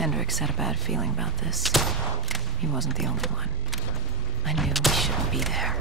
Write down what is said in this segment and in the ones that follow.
Hendrix had a bad feeling about this. He wasn't the only one. I knew we shouldn't be there.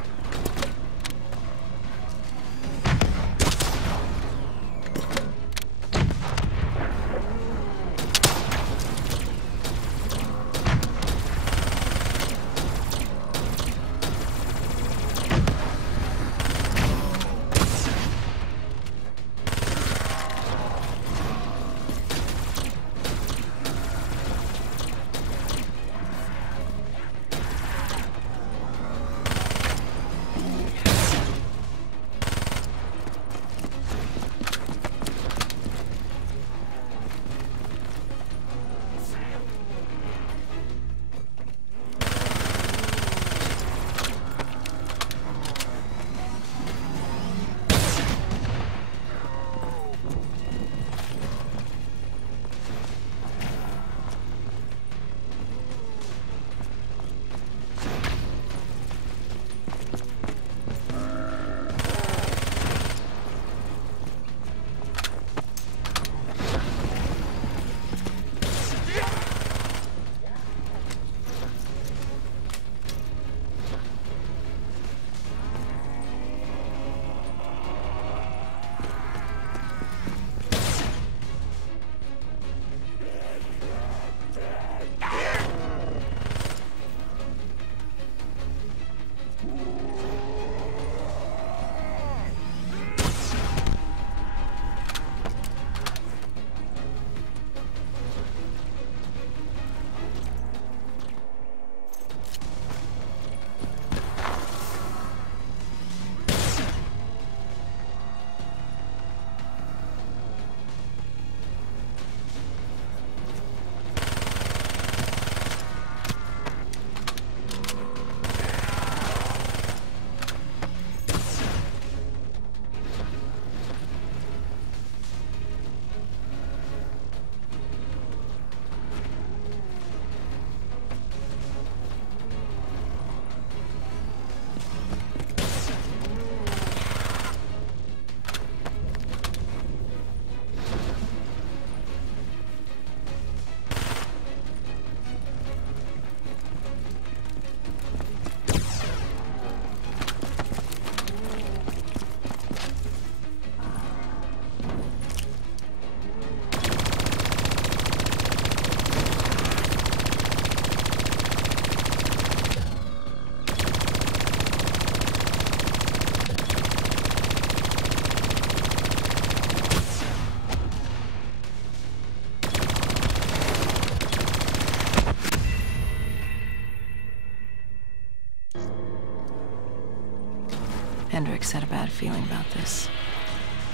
Hendrix had a bad feeling about this.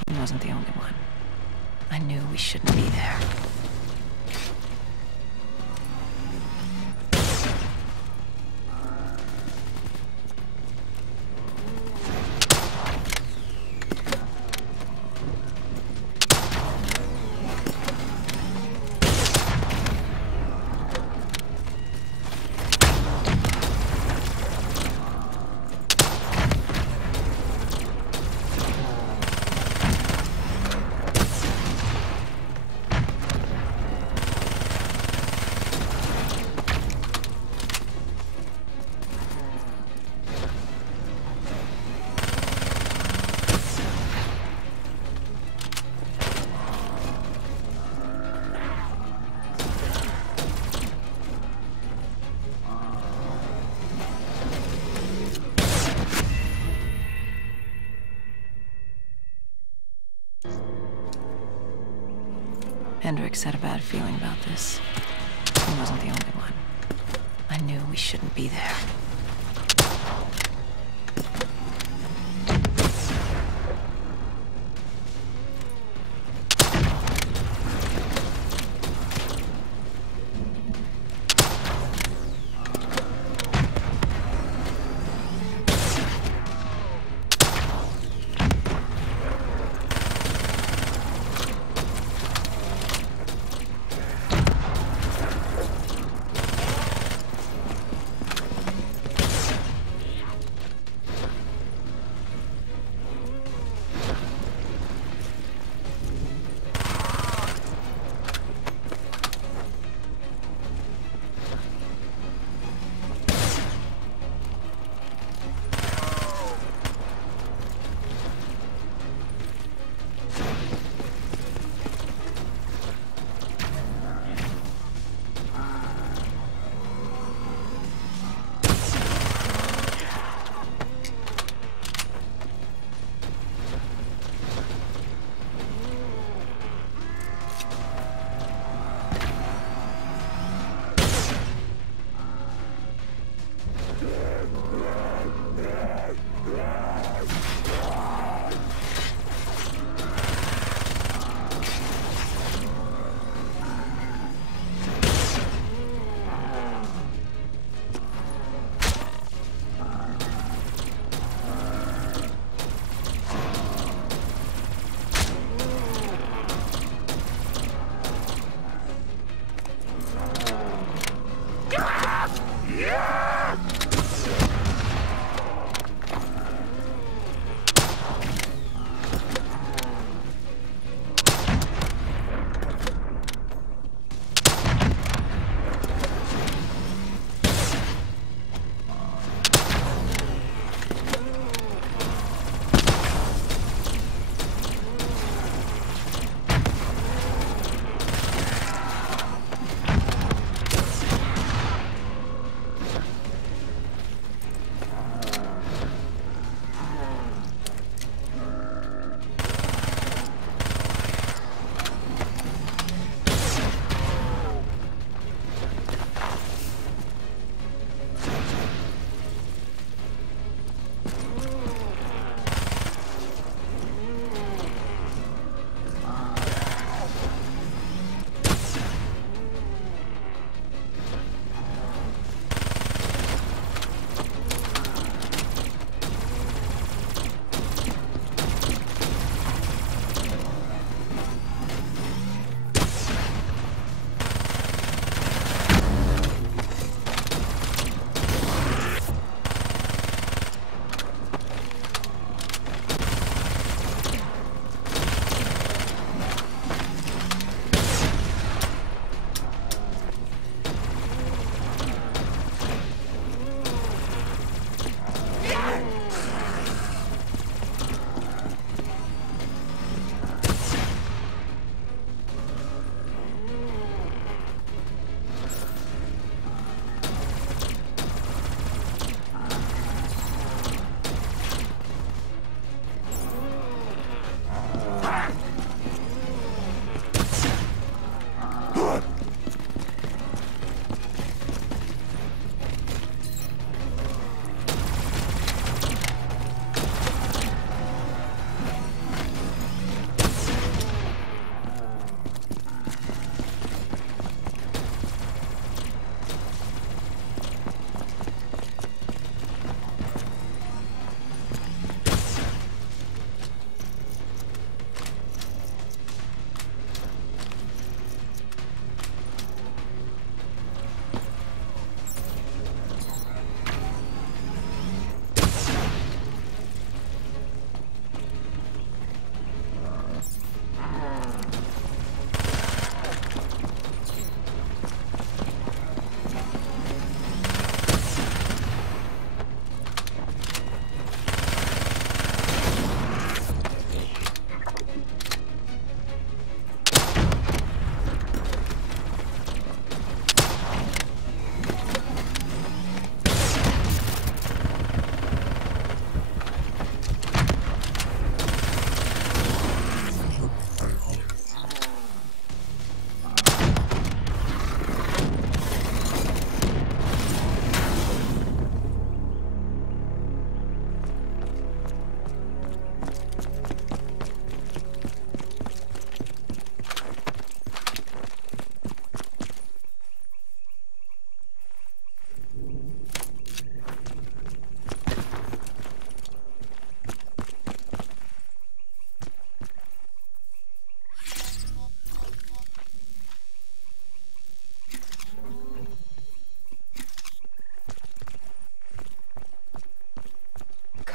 He wasn't the only one. I knew we shouldn't be there. Hendrix had a bad feeling about this. He wasn't the only one. I knew we shouldn't be there.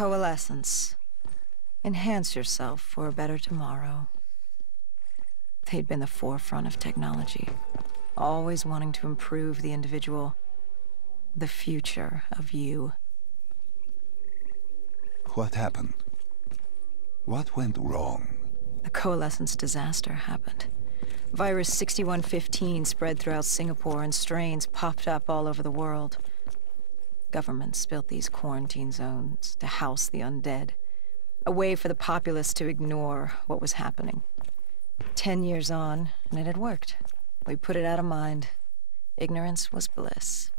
Coalescence. Enhance yourself for a better tomorrow. They'd been the forefront of technology, always wanting to improve the individual, the future of you. What happened? What went wrong? The Coalescence disaster happened. Virus 6115 spread throughout Singapore and strains popped up all over the world. Governments built these quarantine zones to house the undead, a way for the populace to ignore what was happening. 10 years on, and it had worked. We put it out of mind. Ignorance was bliss.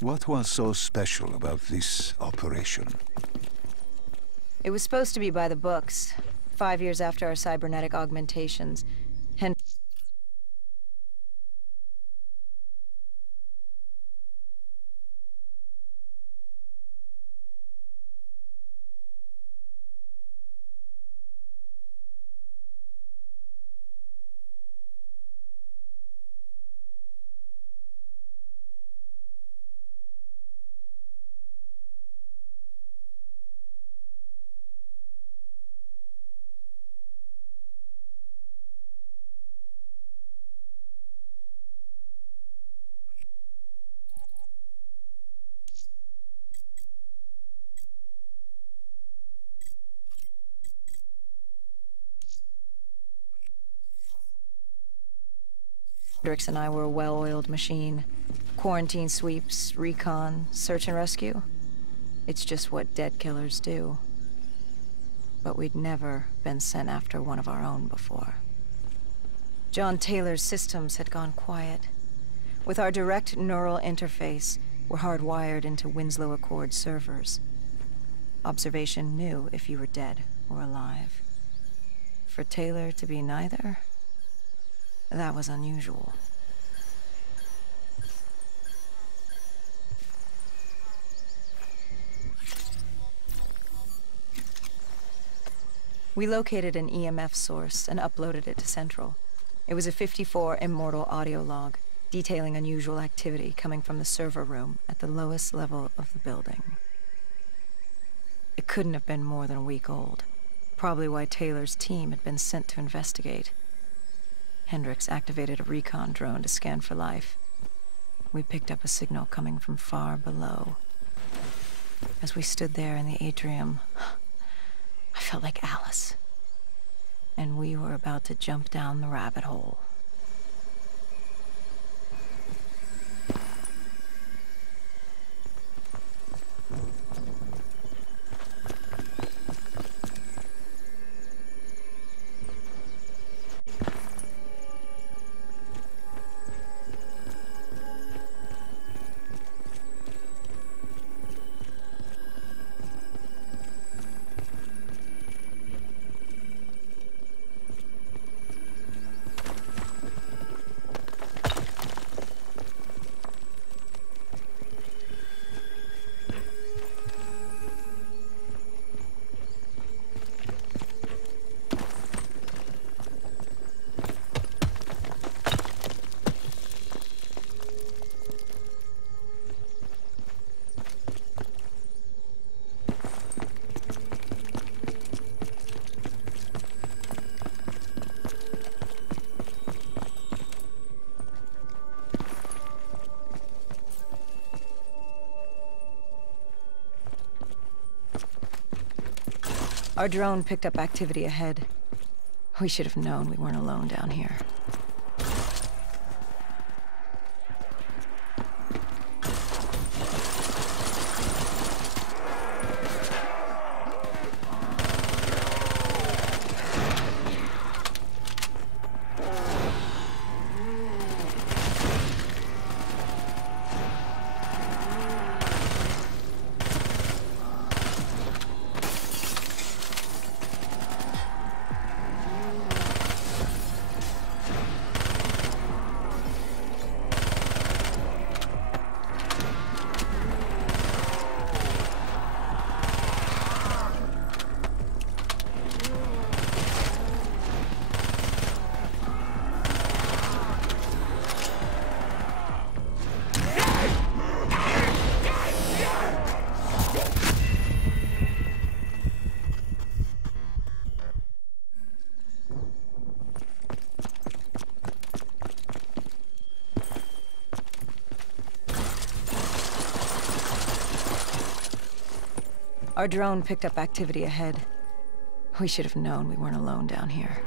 What was so special about this operation? It was supposed to be by the books. 5 years after our cybernetic augmentations, Hendrix and I were a well-oiled machine. Quarantine sweeps, recon, search and rescue. It's just what dead killers do. But we'd never been sent after one of our own before. John Taylor's systems had gone quiet. With our direct neural interface, we're hardwired into Winslow Accord servers. Observation knew if you were dead or alive. For Taylor to be neither, that was unusual. We located an EMF source and uploaded it to Central. It was a 54 immortal audio log, detailing unusual activity coming from the server room at the lowest level of the building. It couldn't have been more than a week old, probably why Taylor's team had been sent to investigate. Hendrix activated a recon drone to scan for life. We picked up a signal coming from far below. As we stood there in the atrium, I felt like Alice. And we were about to jump down the rabbit hole. Our drone picked up activity ahead. We should have known we weren't alone down here. Our drone picked up activity ahead. We should have known we weren't alone down here.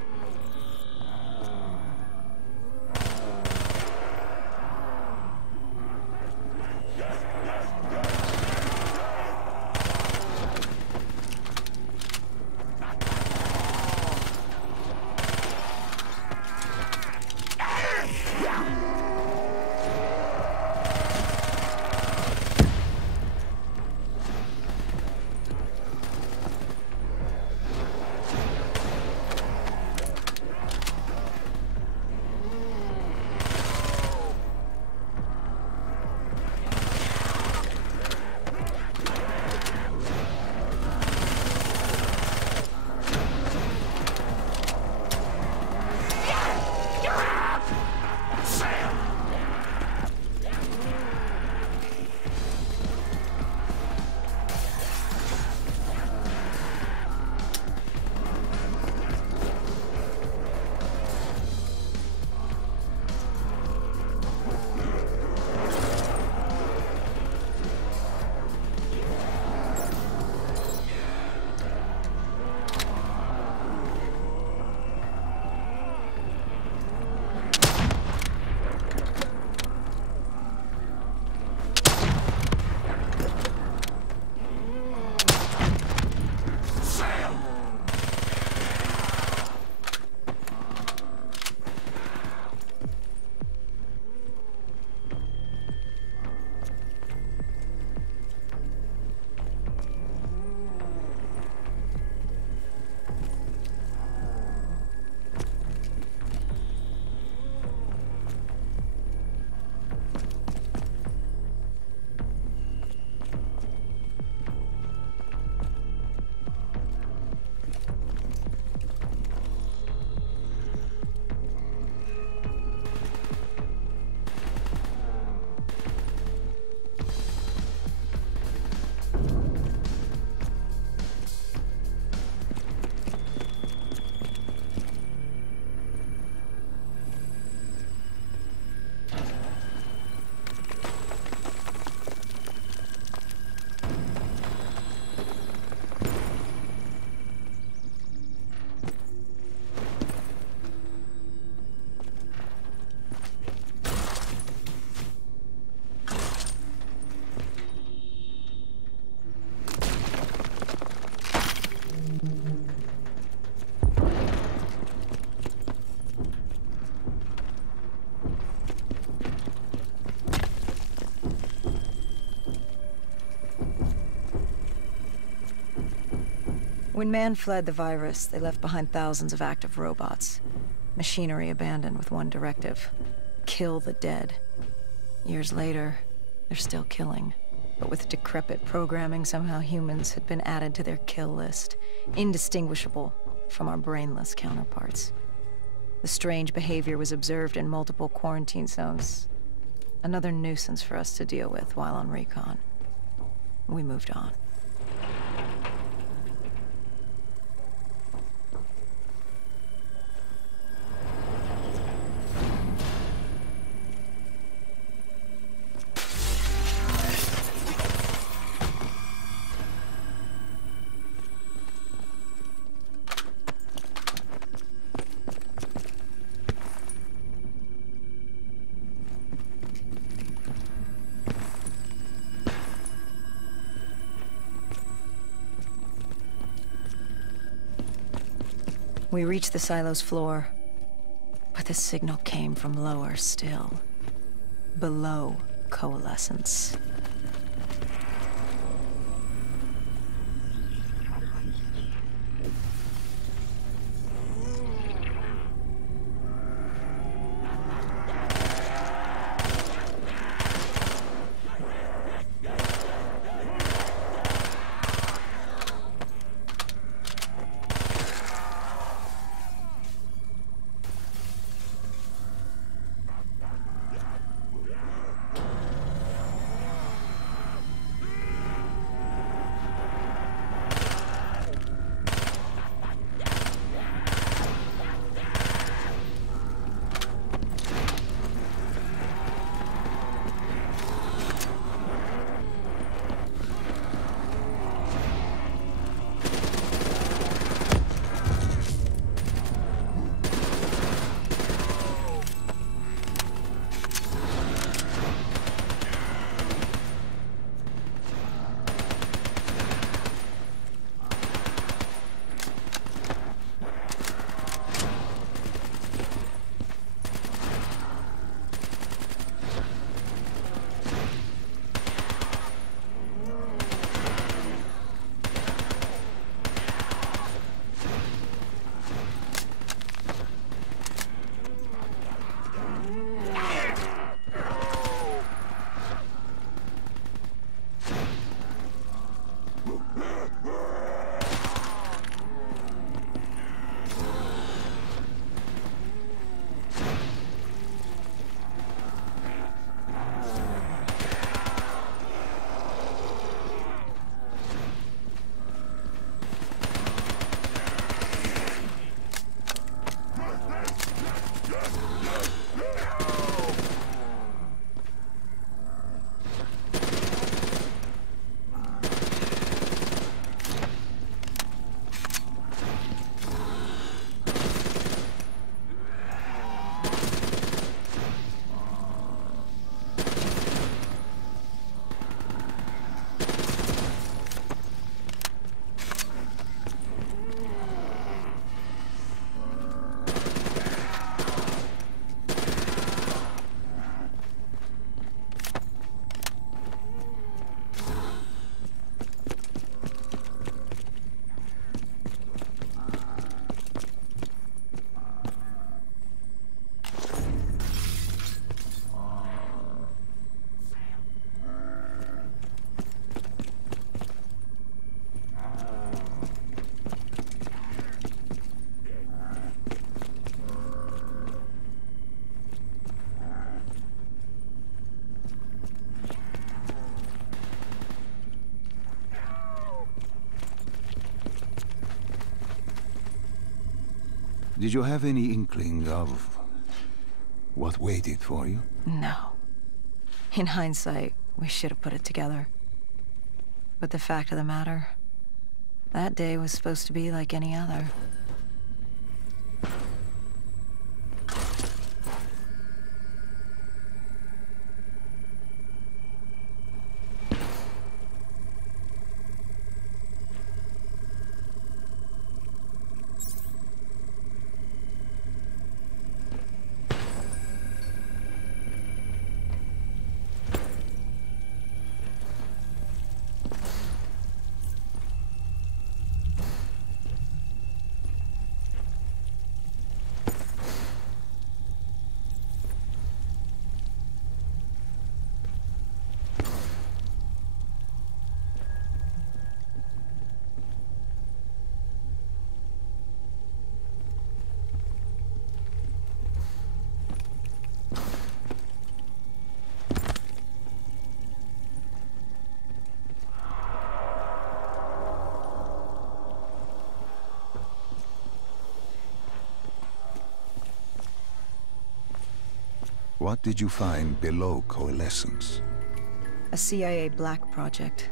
When man fled the virus, they left behind thousands of active robots. Machinery abandoned with one directive: kill the dead. Years later, they're still killing. But with decrepit programming, somehow humans had been added to their kill list, indistinguishable from our brainless counterparts. The strange behavior was observed in multiple quarantine zones. Another nuisance for us to deal with while on recon. We moved on. We reached the silo's floor, but the signal came from lower still, below coalescence. Did you have any inkling of what waited for you? No. In hindsight, we should have put it together. But the fact of the matter, that day was supposed to be like any other. What did you find below Coalescence? A CIA black project.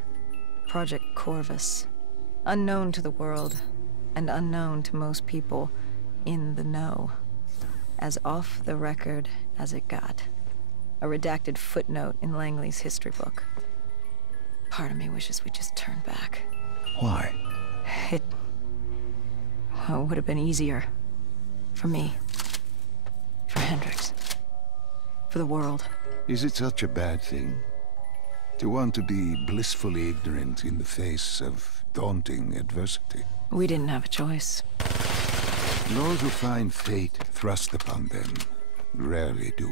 Project Corvus. Unknown to the world, and unknown to most people in the know. As off the record as it got. A redacted footnote in Langley's history book. Part of me wishes we just turned back. Why? It would have been easier. For me. For Hendricks. For the world. Is it such a bad thing? To want to be blissfully ignorant in the face of daunting adversity? We didn't have a choice. Those who find fate thrust upon them rarely do.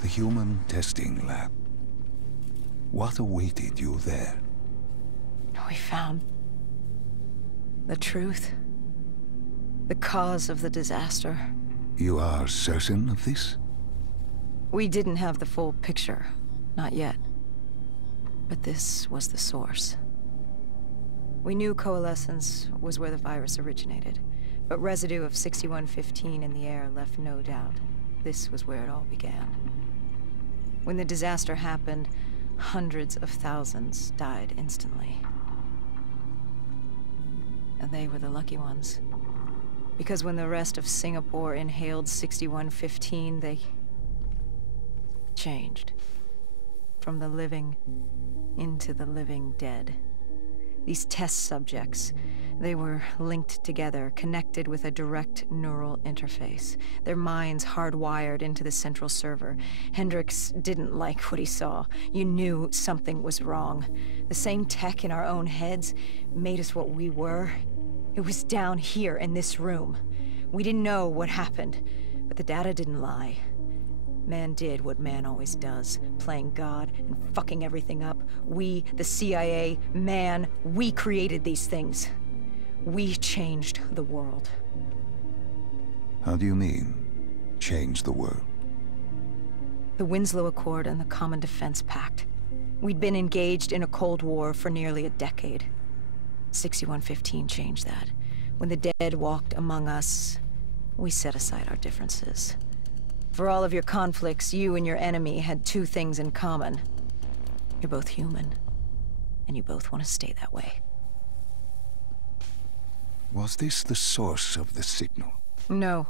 The human testing lab. What awaited you there? We found the truth. The cause of the disaster. You are certain of this? We didn't have the full picture. Not yet. But this was the source. We knew coalescence was where the virus originated, but residue of 6115 in the air left no doubt. This was where it all began. When the disaster happened, hundreds of thousands died instantly. And they were the lucky ones. Because when the rest of Singapore inhaled 6115, they changed. From the living into the living dead. These test subjects, they were linked together, connected with a direct neural interface. Their minds hardwired into the central server. Hendricks didn't like what he saw. You knew something was wrong. The same tech in our own heads made us what we were. It was down here in this room. We didn't know what happened, but the data didn't lie. Man did what man always does, playing God and fucking everything up. We, the CIA, man, we created these things. We changed the world. How do you mean, change the world? The Winslow Accord and the Common Defense Pact. We'd been engaged in a Cold War for nearly a decade. 6115 changed that. When the dead walked among us, we set aside our differences. For all of your conflicts, you and your enemy had two things in common. You're both human, and you both want to stay that way. Was this the source of the signal? No,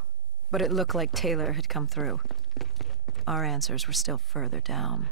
but it looked like Taylor had come through. Our answers were still further down.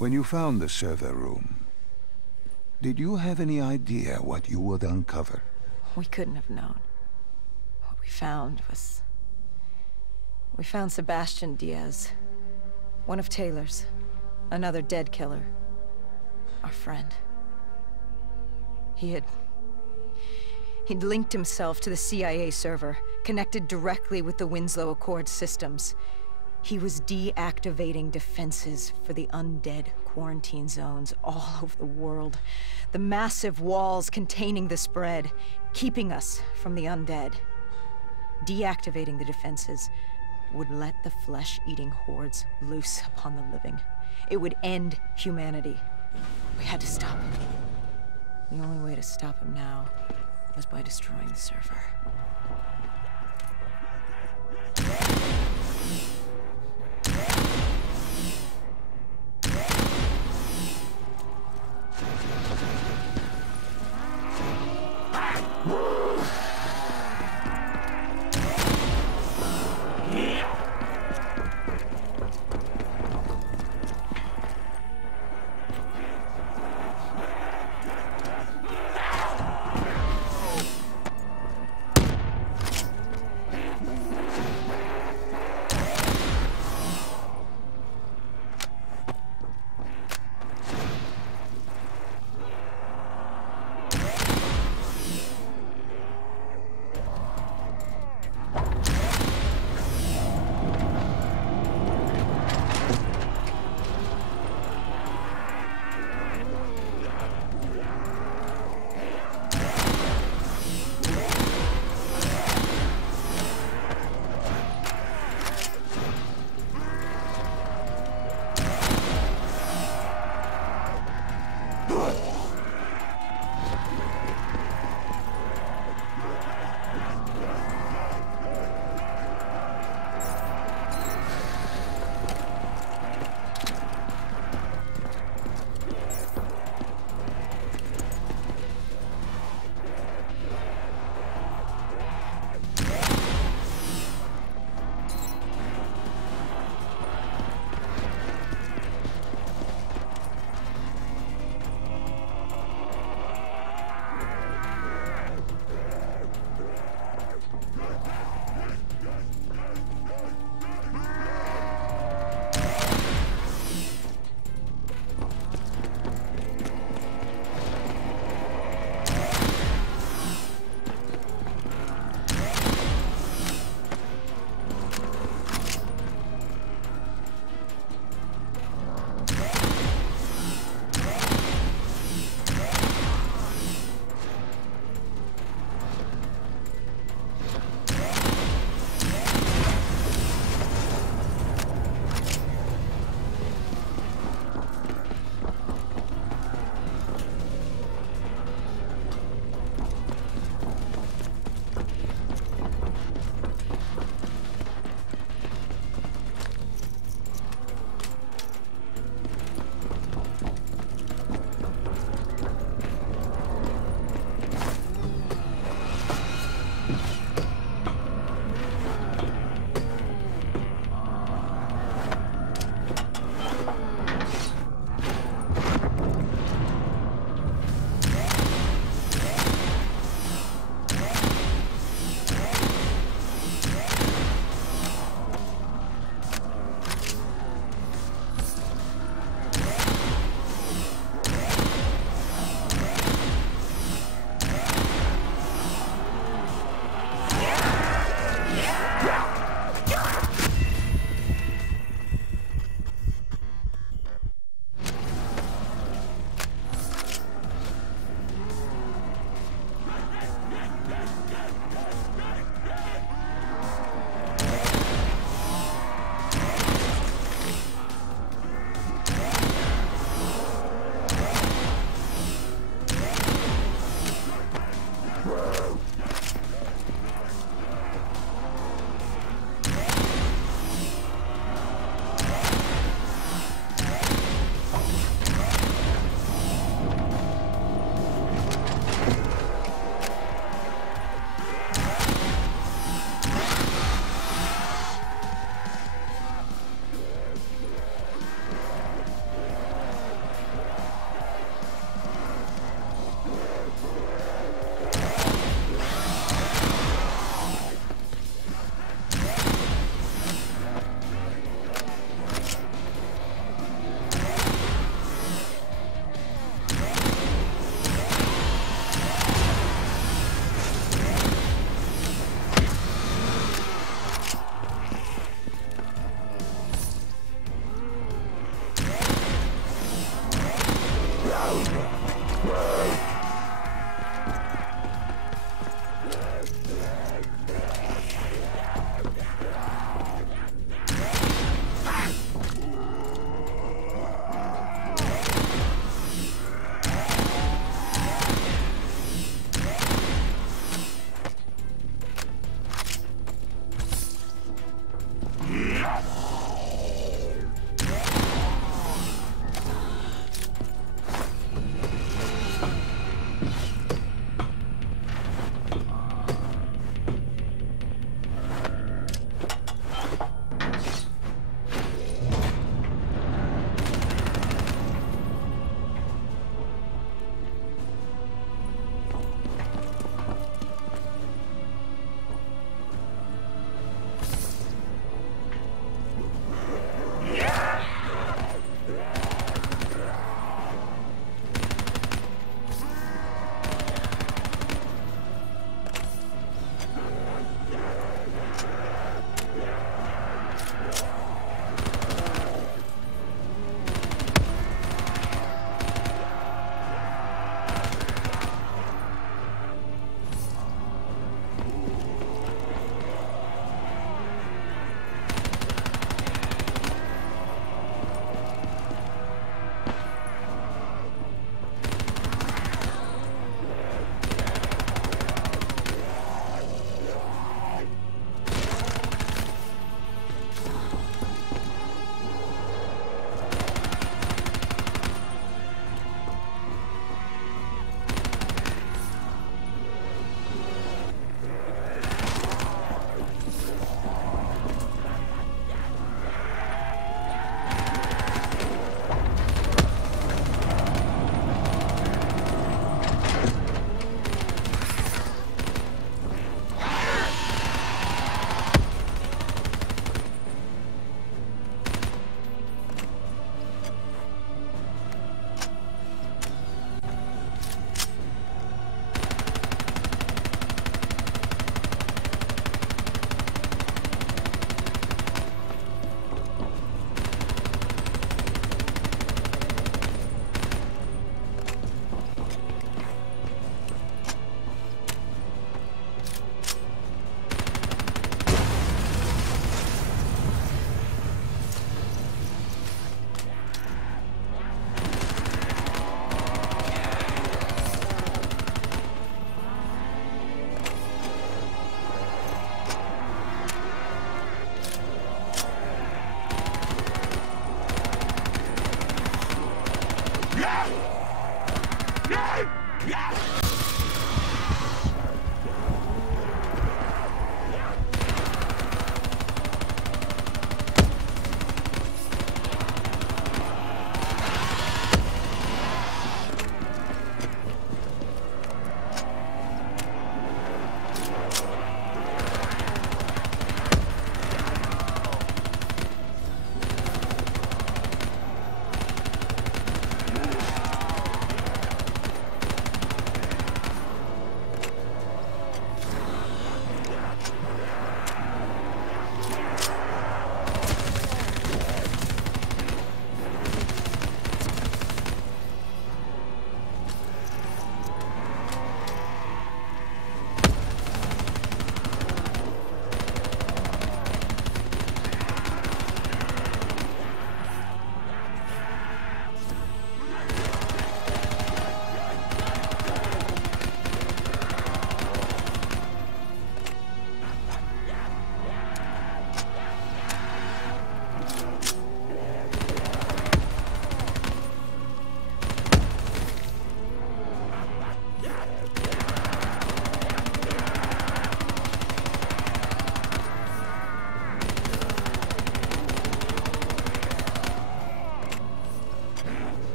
When you found the server room, did you have any idea what you would uncover? We couldn't have known. What we found was... We found Sebastian Diaz. One of Taylor's. Another dead killer. Our friend. He'd linked himself to the CIA server, connected directly with the Winslow Accord systems. He was deactivating defenses for the undead quarantine zones all over the world. The massive walls containing the spread, keeping us from the undead. Deactivating the defenses would let the flesh-eating hordes loose upon the living. It would end humanity. We had to stop him. The only way to stop him now was by destroying the server.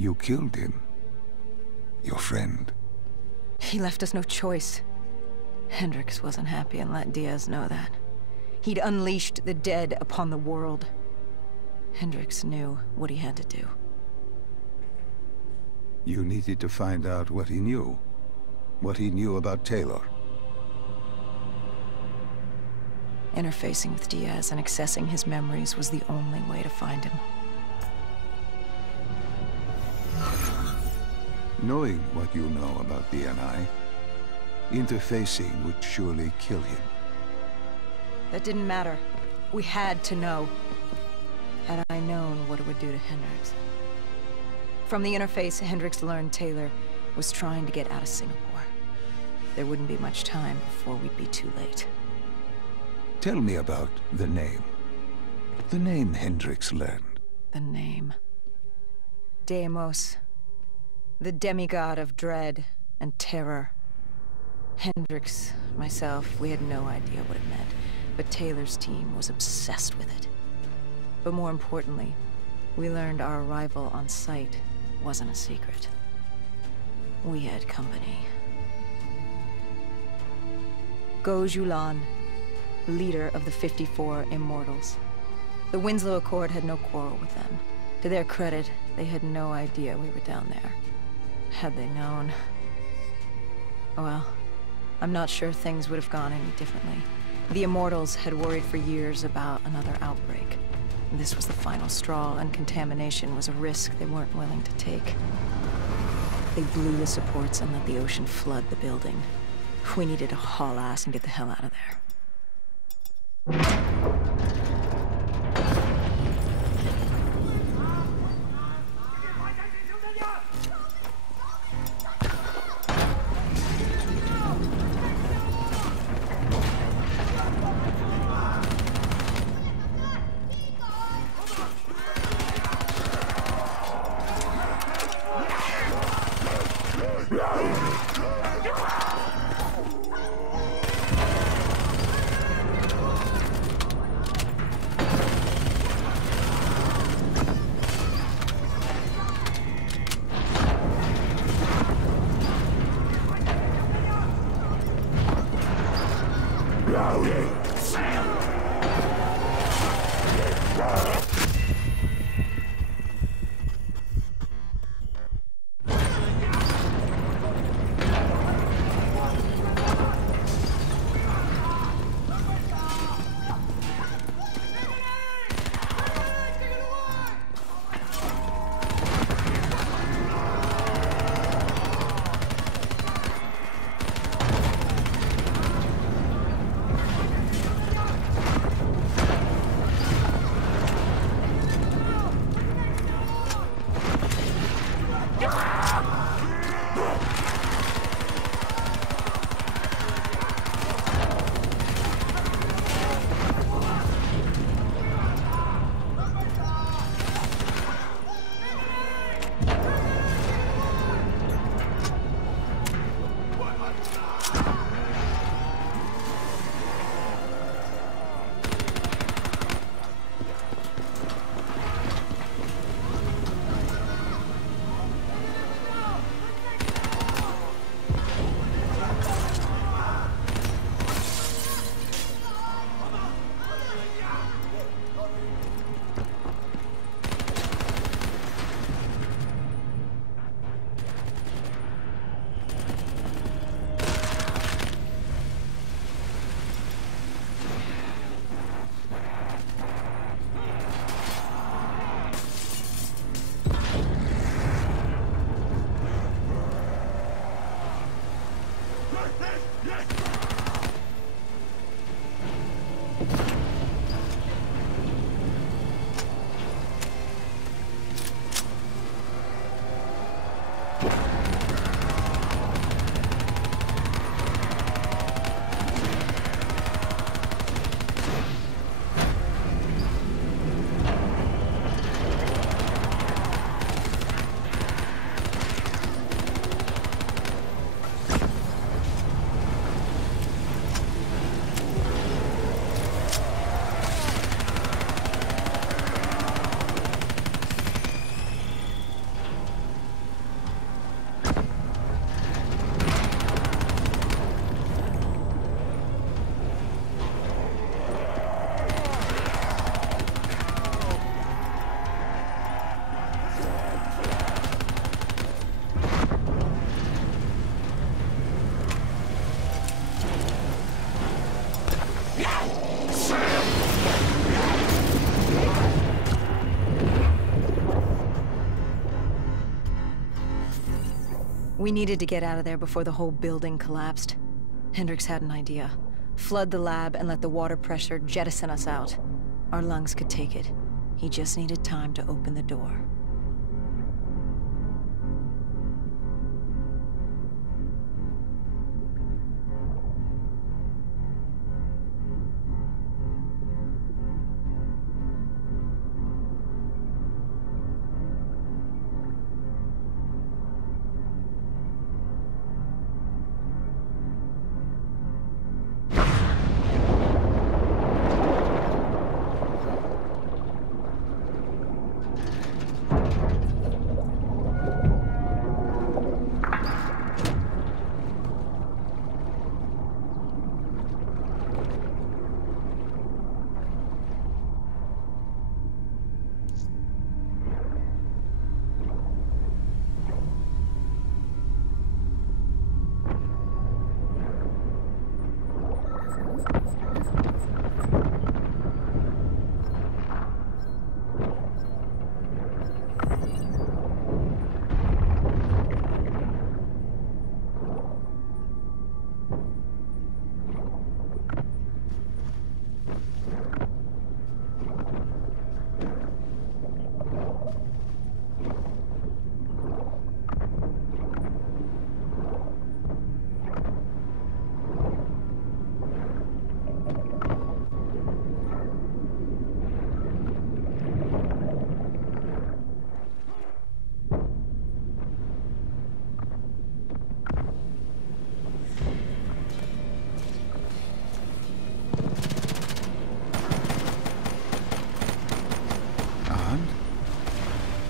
You killed him. Your friend. He left us no choice. Hendricks wasn't happy and let Diaz know that. He'd unleashed the dead upon the world. Hendricks knew what he had to do. You needed to find out what he knew. What he knew about Taylor. Interfacing with Diaz and accessing his memories was the only way to find him. Knowing what you know about DNI, interfacing would surely kill him. That didn't matter. We had to know. Had I known what it would do to Hendricks. From the interface, Hendricks learned Taylor was trying to get out of Singapore. There wouldn't be much time before we'd be too late. Tell me about the name. The name Hendricks learned. The name. Deimos. The demigod of dread and terror. Hendricks, myself, we had no idea what it meant, but Taylor's team was obsessed with it. But more importantly, we learned our arrival on site wasn't a secret. We had company. Go Julan, leader of the 54 Immortals. The Winslow Accord had no quarrel with them. To their credit, they had no idea we were down there. Had they known... Well, I'm not sure things would have gone any differently. The Immortals had worried for years about another outbreak. This was the final straw, and contamination was a risk they weren't willing to take. They blew the supports and let the ocean flood the building. We needed to haul ass and get the hell out of there. We needed to get out of there before the whole building collapsed. Hendricks had an idea. Flood the lab and let the water pressure jettison us out. Our lungs could take it. He just needed time to open the door.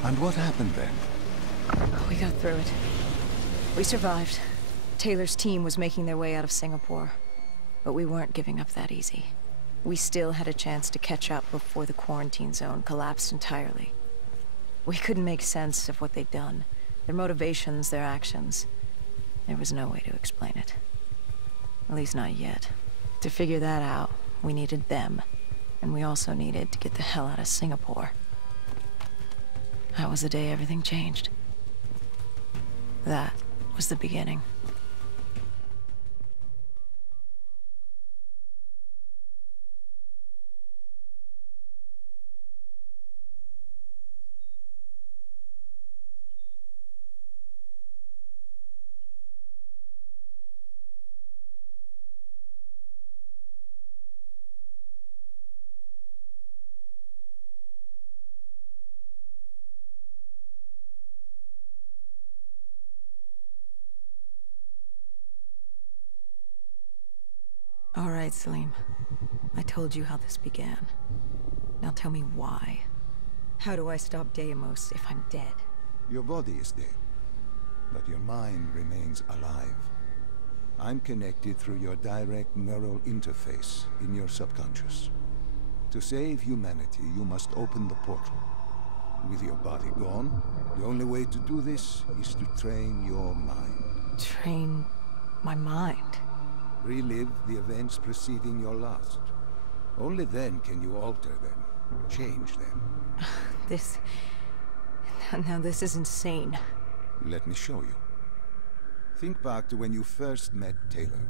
And what happened then? We got through it. We survived. Taylor's team was making their way out of Singapore. But we weren't giving up that easy. We still had a chance to catch up before the quarantine zone collapsed entirely. We couldn't make sense of what they'd done. Their motivations, their actions. There was no way to explain it. At least not yet. To figure that out, we needed them. And we also needed to get the hell out of Singapore. That was the day everything changed. That was the beginning. All right, Salim. I told you how this began. Now tell me why. How do I stop Deimos if I'm dead? Your body is dead, but your mind remains alive. I'm connected through your direct neural interface in your subconscious. To save humanity, you must open the portal. With your body gone, the only way to do this is to train your mind. Train my mind? Relive the events preceding your last. Only then can you alter them, change them. Now this is insane. Let me show you. Think back to when you first met Taylor.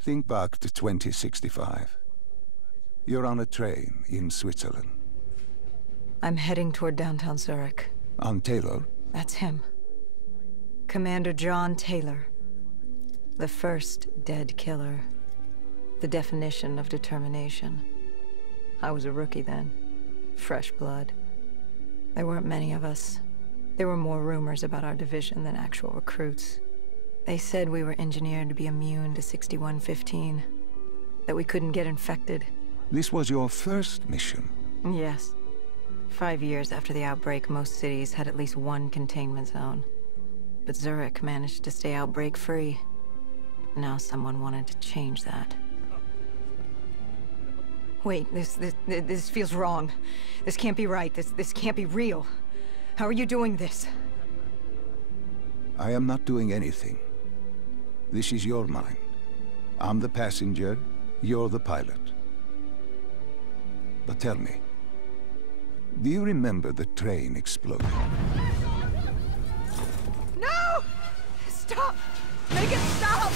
Think back to 2065. You're on a train in Switzerland. I'm heading toward downtown Zurich. On Taylor? That's him. Commander John Taylor. The first dead killer. The definition of determination. I was a rookie then. Fresh blood. There weren't many of us. There were more rumors about our division than actual recruits. They said we were engineered to be immune to 6115. That we couldn't get infected. This was your first mission? Yes. 5 years after the outbreak, most cities had at least one containment zone. But Zurich managed to stay outbreak-free. Now someone wanted to change that. Wait, this feels wrong. This can't be right. This can't be real. How are you doing this? I am not doing anything. This is your mind. I'm the passenger, you're the pilot. But tell me, do you remember the train exploding? No! Stop! Make it stop!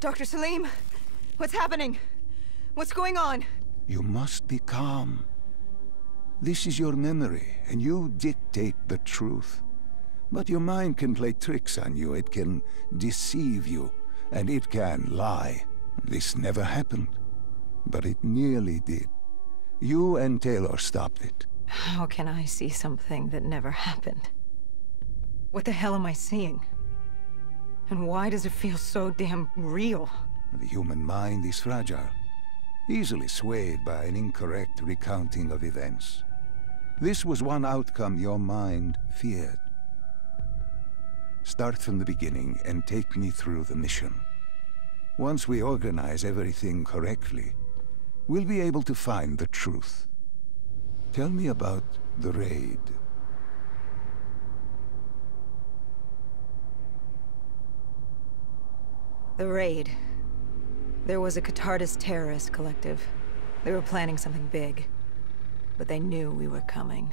Dr. Salim, what's happening? What's going on? You must be calm. This is your memory, and you dictate the truth. But your mind can play tricks on you. It can deceive you, and it can lie. This never happened, but it nearly did. You and Taylor stopped it. How can I see something that never happened? What the hell am I seeing? And why does it feel so damn real? The human mind is fragile, easily swayed by an incorrect recounting of events. This was one outcome your mind feared. Start from the beginning and take me through the mission. Once we organize everything correctly, we'll be able to find the truth. Tell me about the raid. The raid. There was a Catardist terrorist collective. They were planning something big, but they knew we were coming.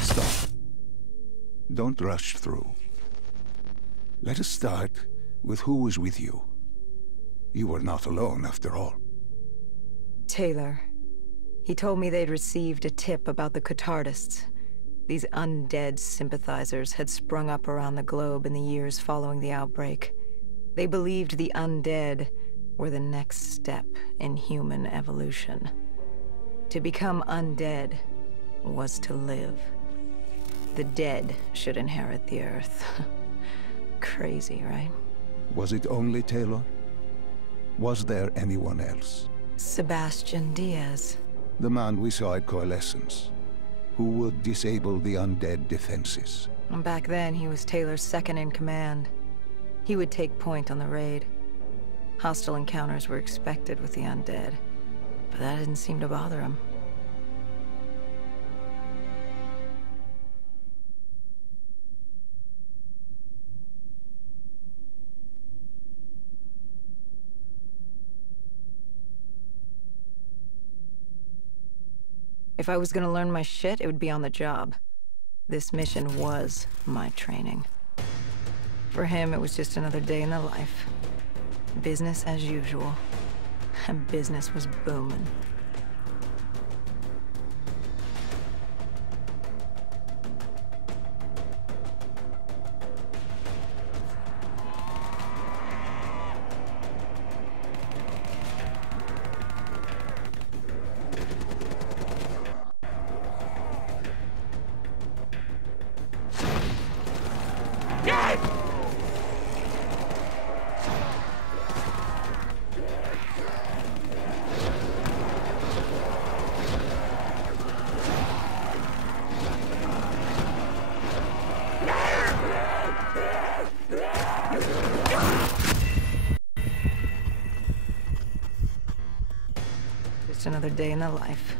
Stop. Don't rush through. Let us start with who was with you. You were not alone, after all. Taylor. He told me they'd received a tip about the Catardists. These undead sympathizers had sprung up around the globe in the years following the outbreak. They believed the undead were the next step in human evolution. To become undead was to live. The dead should inherit the Earth. Crazy, right? Was it only Taylor? Was there anyone else? Sebastian Diaz. The man we saw at Coalescence, who would disable the undead defenses. And back then, he was Taylor's second in command. He would take point on the raid. Hostile encounters were expected with the undead, but that didn't seem to bother him. If I was gonna learn my shit, it would be on the job. This mission was my training. For him, it was just another day in the life. Business as usual. And business was booming. Just another day in the life.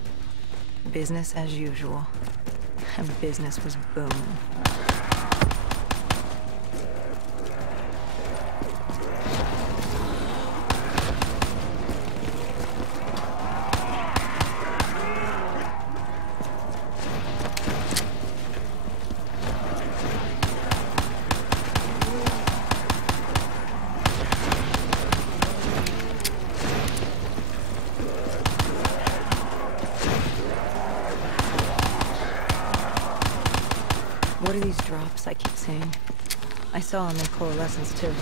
Business as usual. And business was booming. What are these drops I keep seeing? I saw them in Coalescence, too.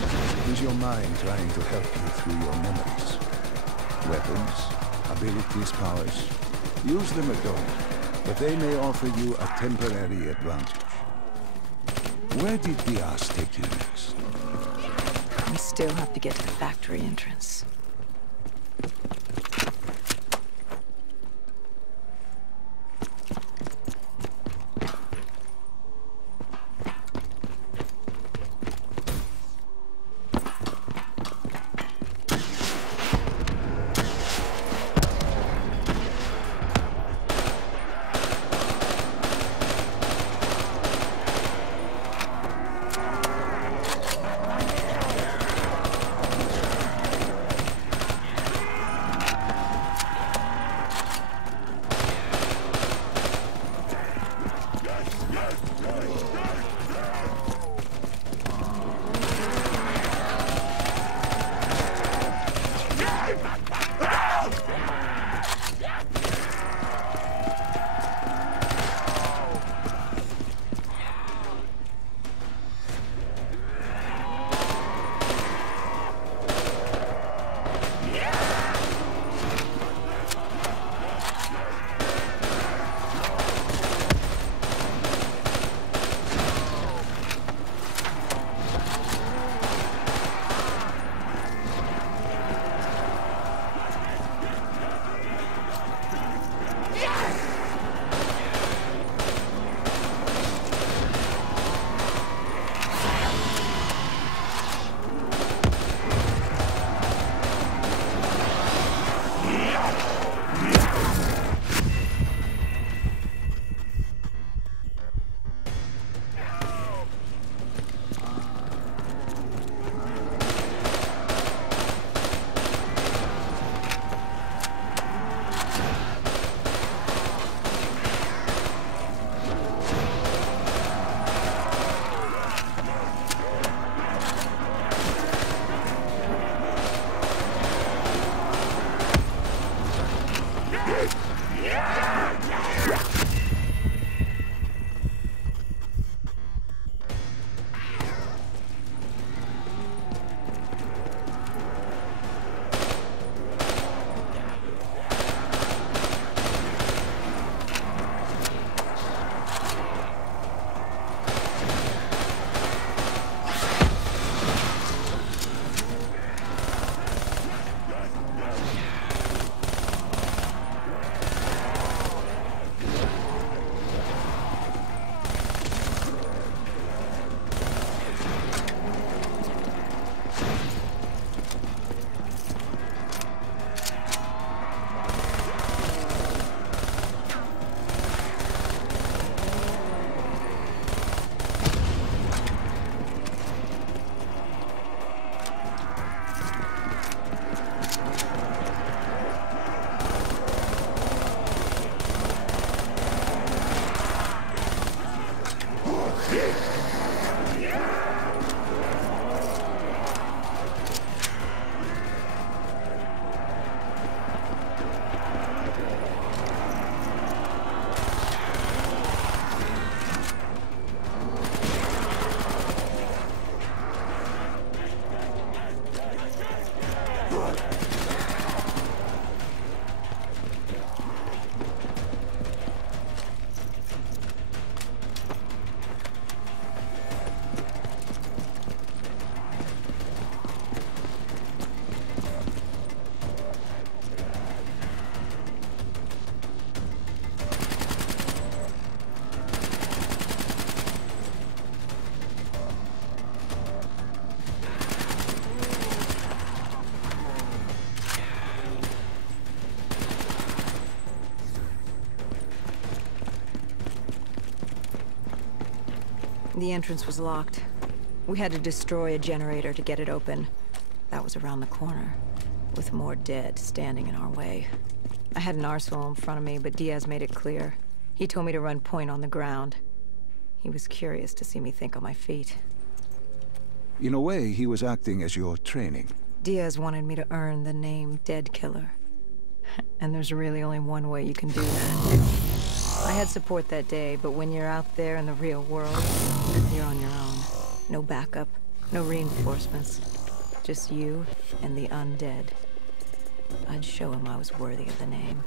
Is your mind trying to help you through your memories? Weapons, abilities, powers. Use them or don't, but they may offer you a temporary advantage. Where did Diaz take you next? We still have to get to the factory entrance. The entrance was locked. We had to destroy a generator to get it open. That was around the corner, with more dead standing in our way. I had an arsenal in front of me, but Diaz made it clear. He told me to run point on the ground. He was curious to see me think on my feet. In a way, he was acting as your training. Diaz wanted me to earn the name Dead Killer. And there's really only one way you can do that. I had support that day, but when you're out there in the real world, you're on your own. No backup, no reinforcements. Just you and the undead. I'd show him I was worthy of the name.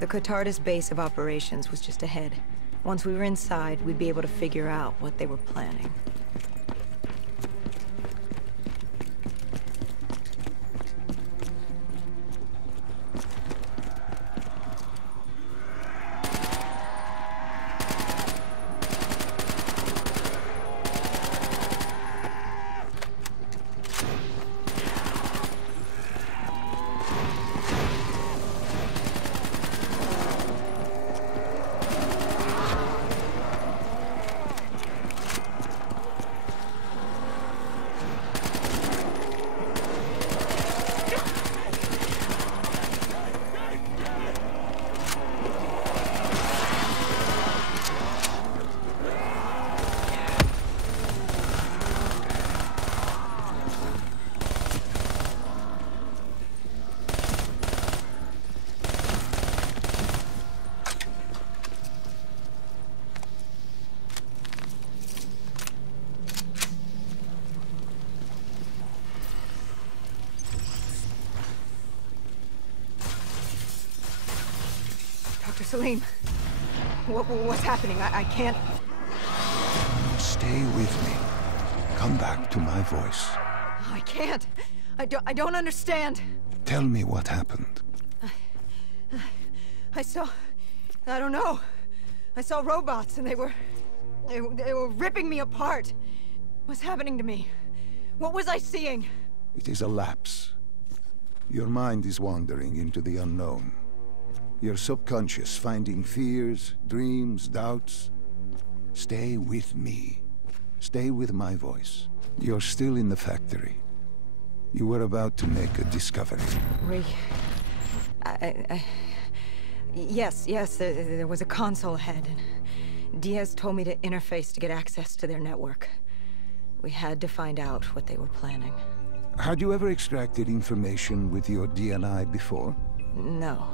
The Cotardis base of operations was just ahead. Once we were inside, we'd be able to figure out what they were planning. Salim, What's happening? I can't... Stay with me. Come back to my voice. I can't. I don't understand. Tell me what happened. I saw... I don't know. I saw robots and they were ripping me apart. What's happening to me? What was I seeing? It is a lapse. Your mind is wandering into the unknown. Your subconscious finding fears, dreams, doubts. Stay with me. Stay with my voice. You're still in the factory. You were about to make a discovery. Yes, there was a console ahead, and Diaz told me to interface to get access to their network. We had to find out what they were planning. Had you ever extracted information with your DNI before? No.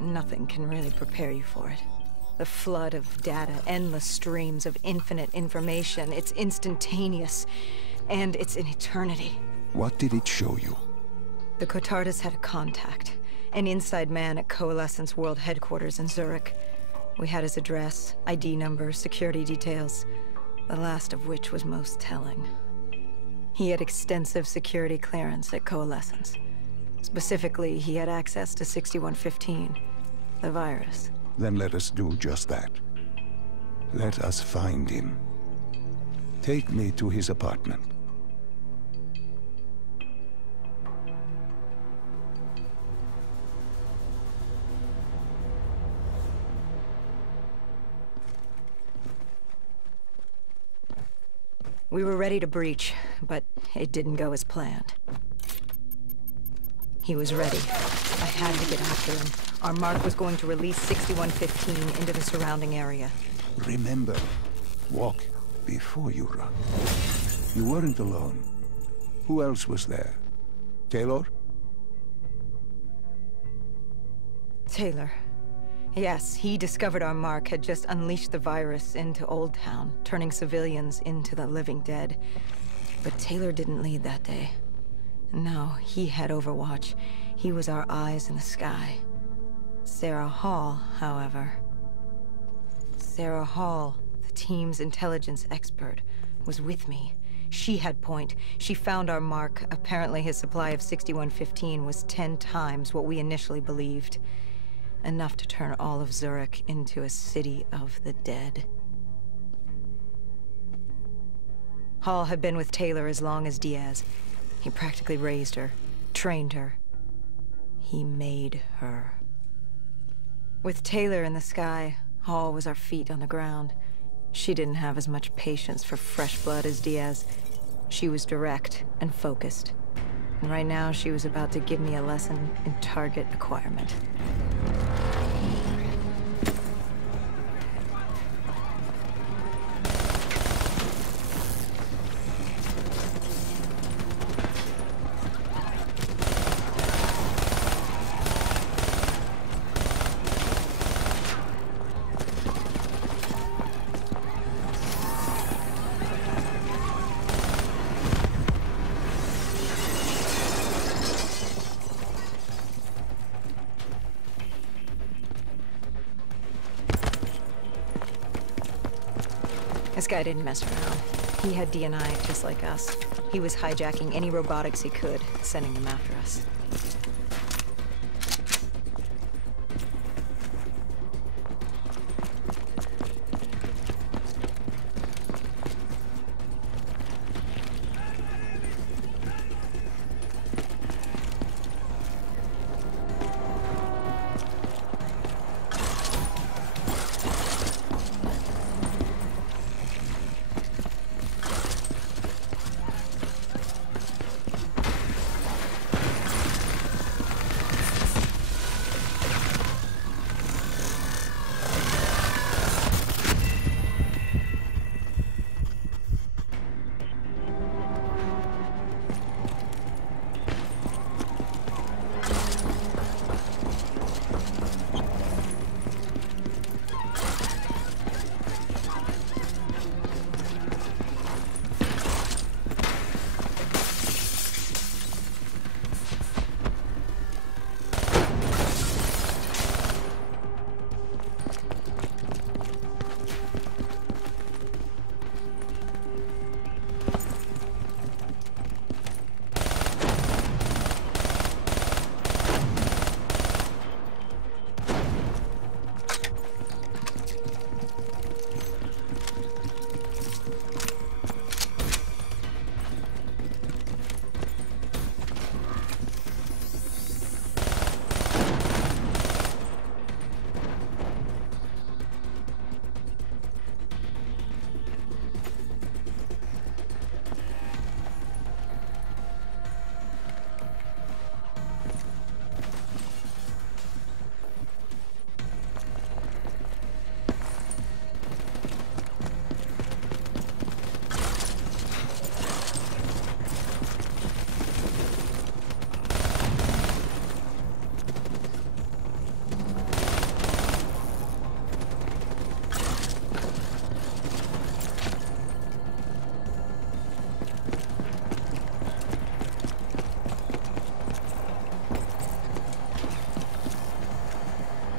Nothing can really prepare you for it. The flood of data, endless streams of infinite information, it's instantaneous, and it's an eternity. What did it show you? The Cotardis had a contact. An inside man at Coalescence World Headquarters in Zurich. We had his address, ID number, security details, the last of which was most telling. He had extensive security clearance at Coalescence. Specifically, he had access to 6115, the virus. Then let us do just that. Let us find him. Take me to his apartment. We were ready to breach, but it didn't go as planned. He was ready. I had to get after him. Our mark was going to release 6115 into the surrounding area. Remember, walk before you run. You weren't alone. Who else was there? Taylor? Taylor. Yes, he discovered our mark had just unleashed the virus into Old Town, turning civilians into the living dead. But Taylor didn't lead that day. No, he had Overwatch. He was our eyes in the sky. Sarah Hall, however... Sarah Hall, the team's intelligence expert, was with me. She had point. She found our mark. Apparently his supply of 6115 was 10 times what we initially believed. Enough to turn all of Zurich into a city of the dead. Hall had been with Taylor as long as Diaz. He practically raised her, trained her. He made her. With Taylor in the sky, Hall was our feet on the ground. She didn't have as much patience for fresh blood as Diaz. She was direct and focused. And right now, she was about to give me a lesson in target acquirement. This guy didn't mess around. He had DNI just like us. He was hijacking any robotics he could, sending them after us.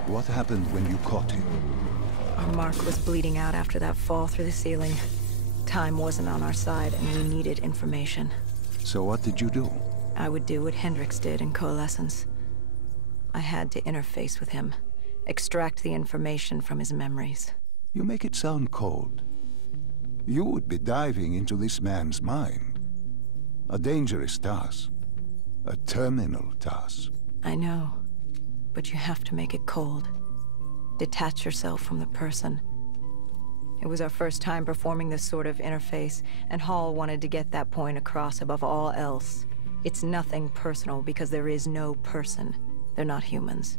What happened when you caught him? Our mark was bleeding out after that fall through the ceiling. Time wasn't on our side, and we needed information. So what did you do? I would do what Hendrix did in Coalescence. I had to interface with him, extract the information from his memories. You make it sound cold. You would be diving into this man's mind. A dangerous task. A terminal task. I know, but you have to make it cold. Detach yourself from the person. It was our first time performing this sort of interface, and Hall wanted to get that point across above all else. It's nothing personal because there is no person. They're not humans.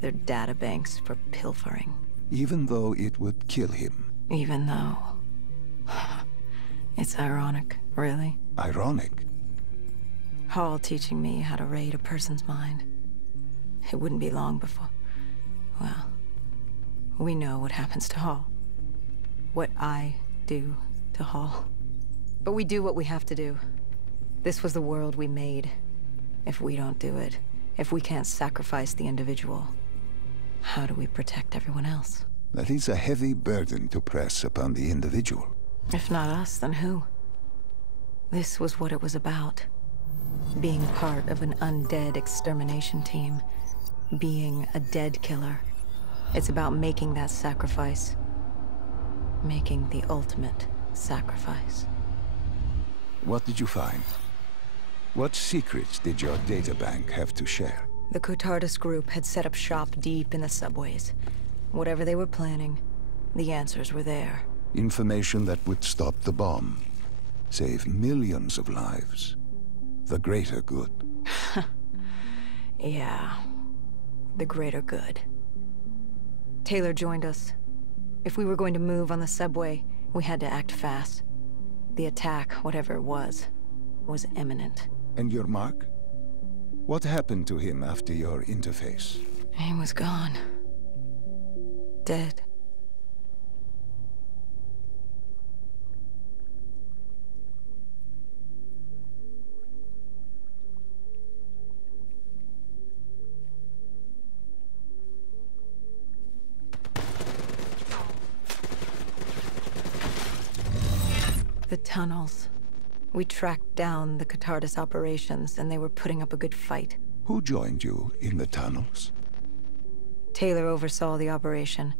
They're databanks for pilfering. Even though it would kill him. Even though... It's ironic, really. Ironic? Hall teaching me how to raid a person's mind. It wouldn't be long before... Well, we know what happens to Hall. What I do to Hall. But we do what we have to do. This was the world we made. If we don't do it, if we can't sacrifice the individual, how do we protect everyone else? That is a heavy burden to press upon the individual. If not us, then who? This was what it was about. Being part of an undead extermination team. Being a dead killer. It's about making that sacrifice. Making the ultimate sacrifice. What did you find? What secrets did your databank have to share? The Cotardus group had set up shop deep in the subways. Whatever they were planning, the answers were there. Information that would stop the bomb. Save millions of lives. The greater good. Yeah. The greater good. Taylor joined us. If we were going to move on the subway, we had to act fast. The attack, whatever it was imminent. And your mark? What happened to him after your interface? He was gone. Dead. The tunnels. We tracked down the Cotardus operations, and they were putting up a good fight. Who joined you in the tunnels? Taylor oversaw the operation,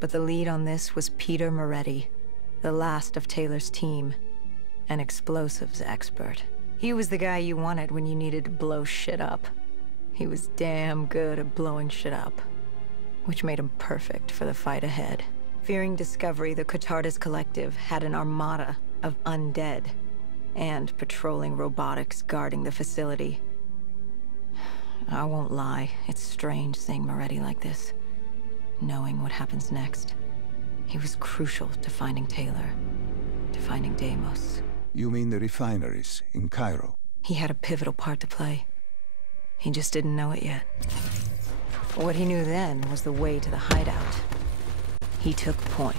but the lead on this was Peter Moretti, the last of Taylor's team, an explosives expert. He was the guy you wanted when you needed to blow shit up. He was damn good at blowing shit up, which made him perfect for the fight ahead. Fearing discovery, the Cotardus Collective had an armada of undead, and patrolling robotics guarding the facility. I won't lie, it's strange seeing Moretti like this, knowing what happens next. He was crucial to finding Taylor, to finding Deimos. You mean the refineries in Cairo? He had a pivotal part to play. He just didn't know it yet. What he knew then was the way to the hideout. He took point.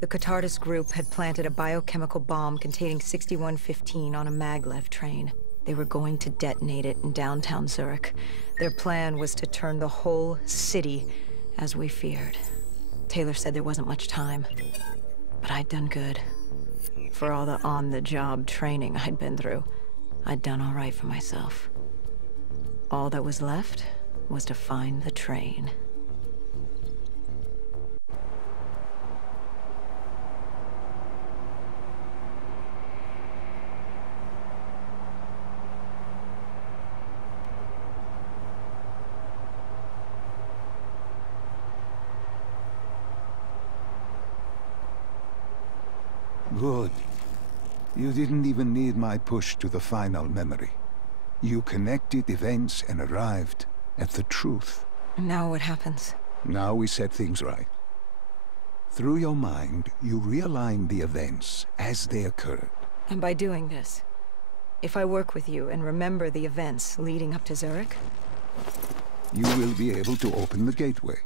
The Catardus group had planted a biochemical bomb containing 6115 on a maglev train. They were going to detonate it in downtown Zurich. Their plan was to turn the whole city as we feared. Taylor said there wasn't much time, but I'd done good. For all the on-the-job training I'd been through, I'd done all right for myself. All that was left was to find the train. Good. You didn't even need my push to the final memory. You connected events and arrived at the truth. Now what happens? Now we set things right. Through your mind, you realign the events as they occurred. And by doing this, if I work with you and remember the events leading up to Zurich? You will be able to open the gateway.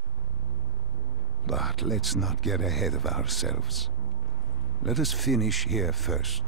But let's not get ahead of ourselves. Let us finish here first.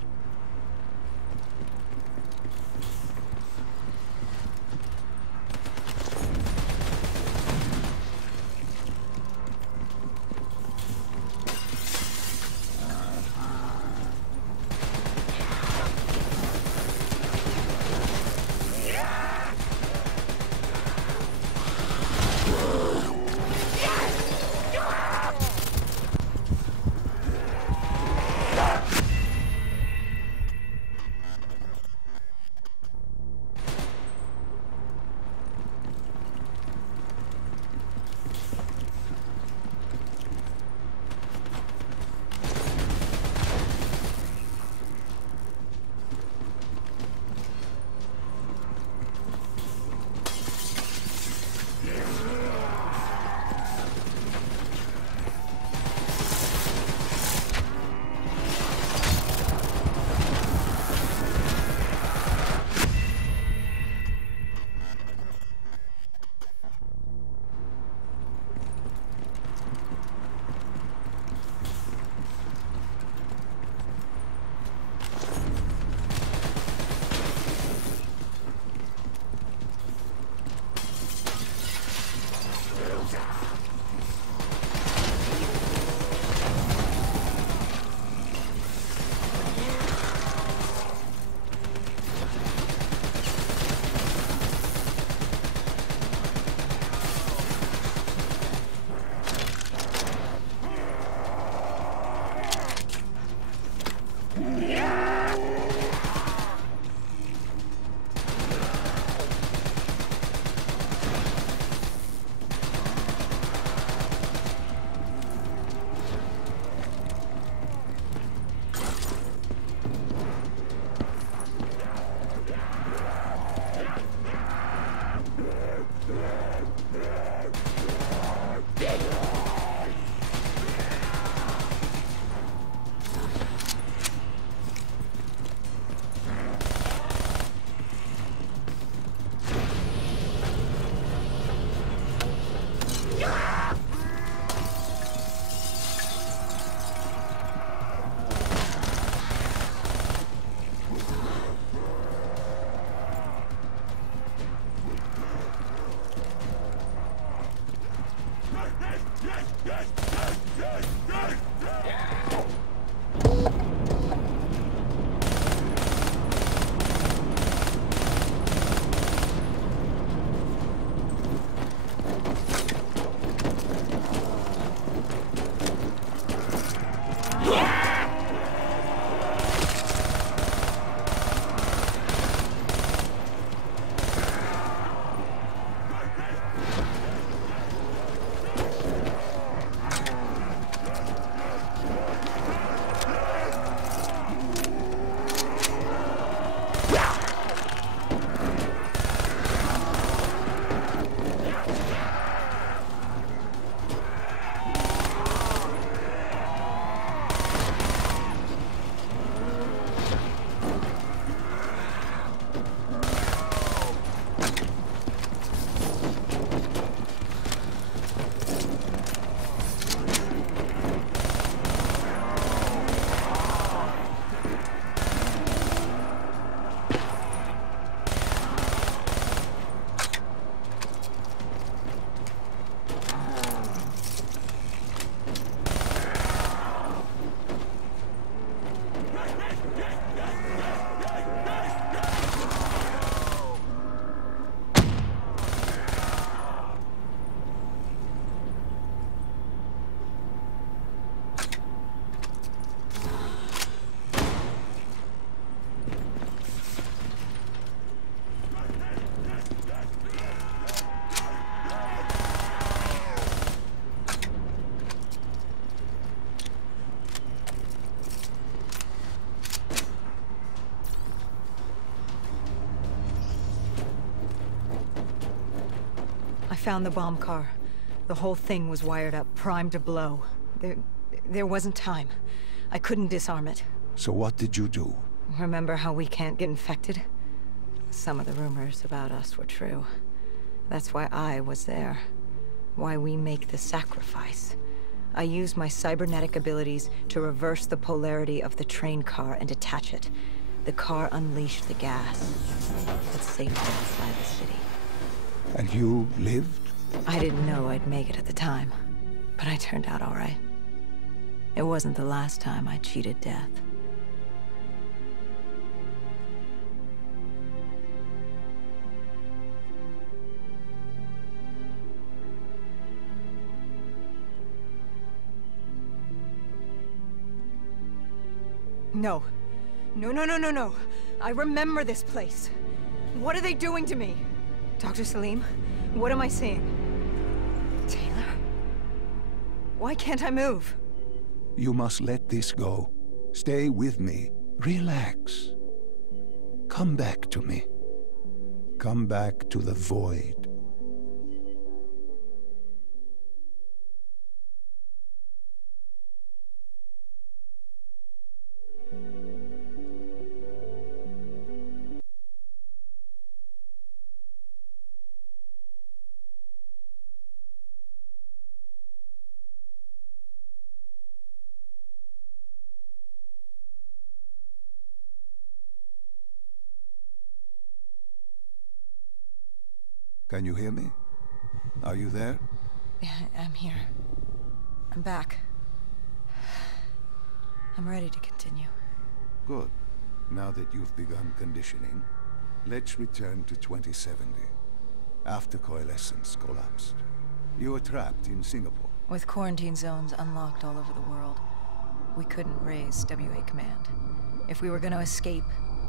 Found the bomb car. The whole thing was wired up, primed to blow. There wasn't time. I couldn't disarm it. So what did you do? Remember how we can't get infected? Some of the rumors about us were true. That's why I was there. Why we make the sacrifice. I used my cybernetic abilities to reverse the polarity of the train car and detach it. The car unleashed the gas. It saved me inside the city. And you lived? I didn't know I'd make it at the time, but I turned out all right. It wasn't the last time I cheated death. No. No. I remember this place. What are they doing to me? Dr. Salim, what am I seeing? Taylor? Why can't I move? You must let this go. Stay with me. Relax. Come back to me. Come back to the void. Can you hear me? Are you there? Yeah, I'm here. I'm back. I'm ready to continue. Good. Now that you've begun conditioning, let's return to 2070. After coalescence collapsed. You were trapped in Singapore. With quarantine zones unlocked all over the world, we couldn't raise WA command. If we were going to escape,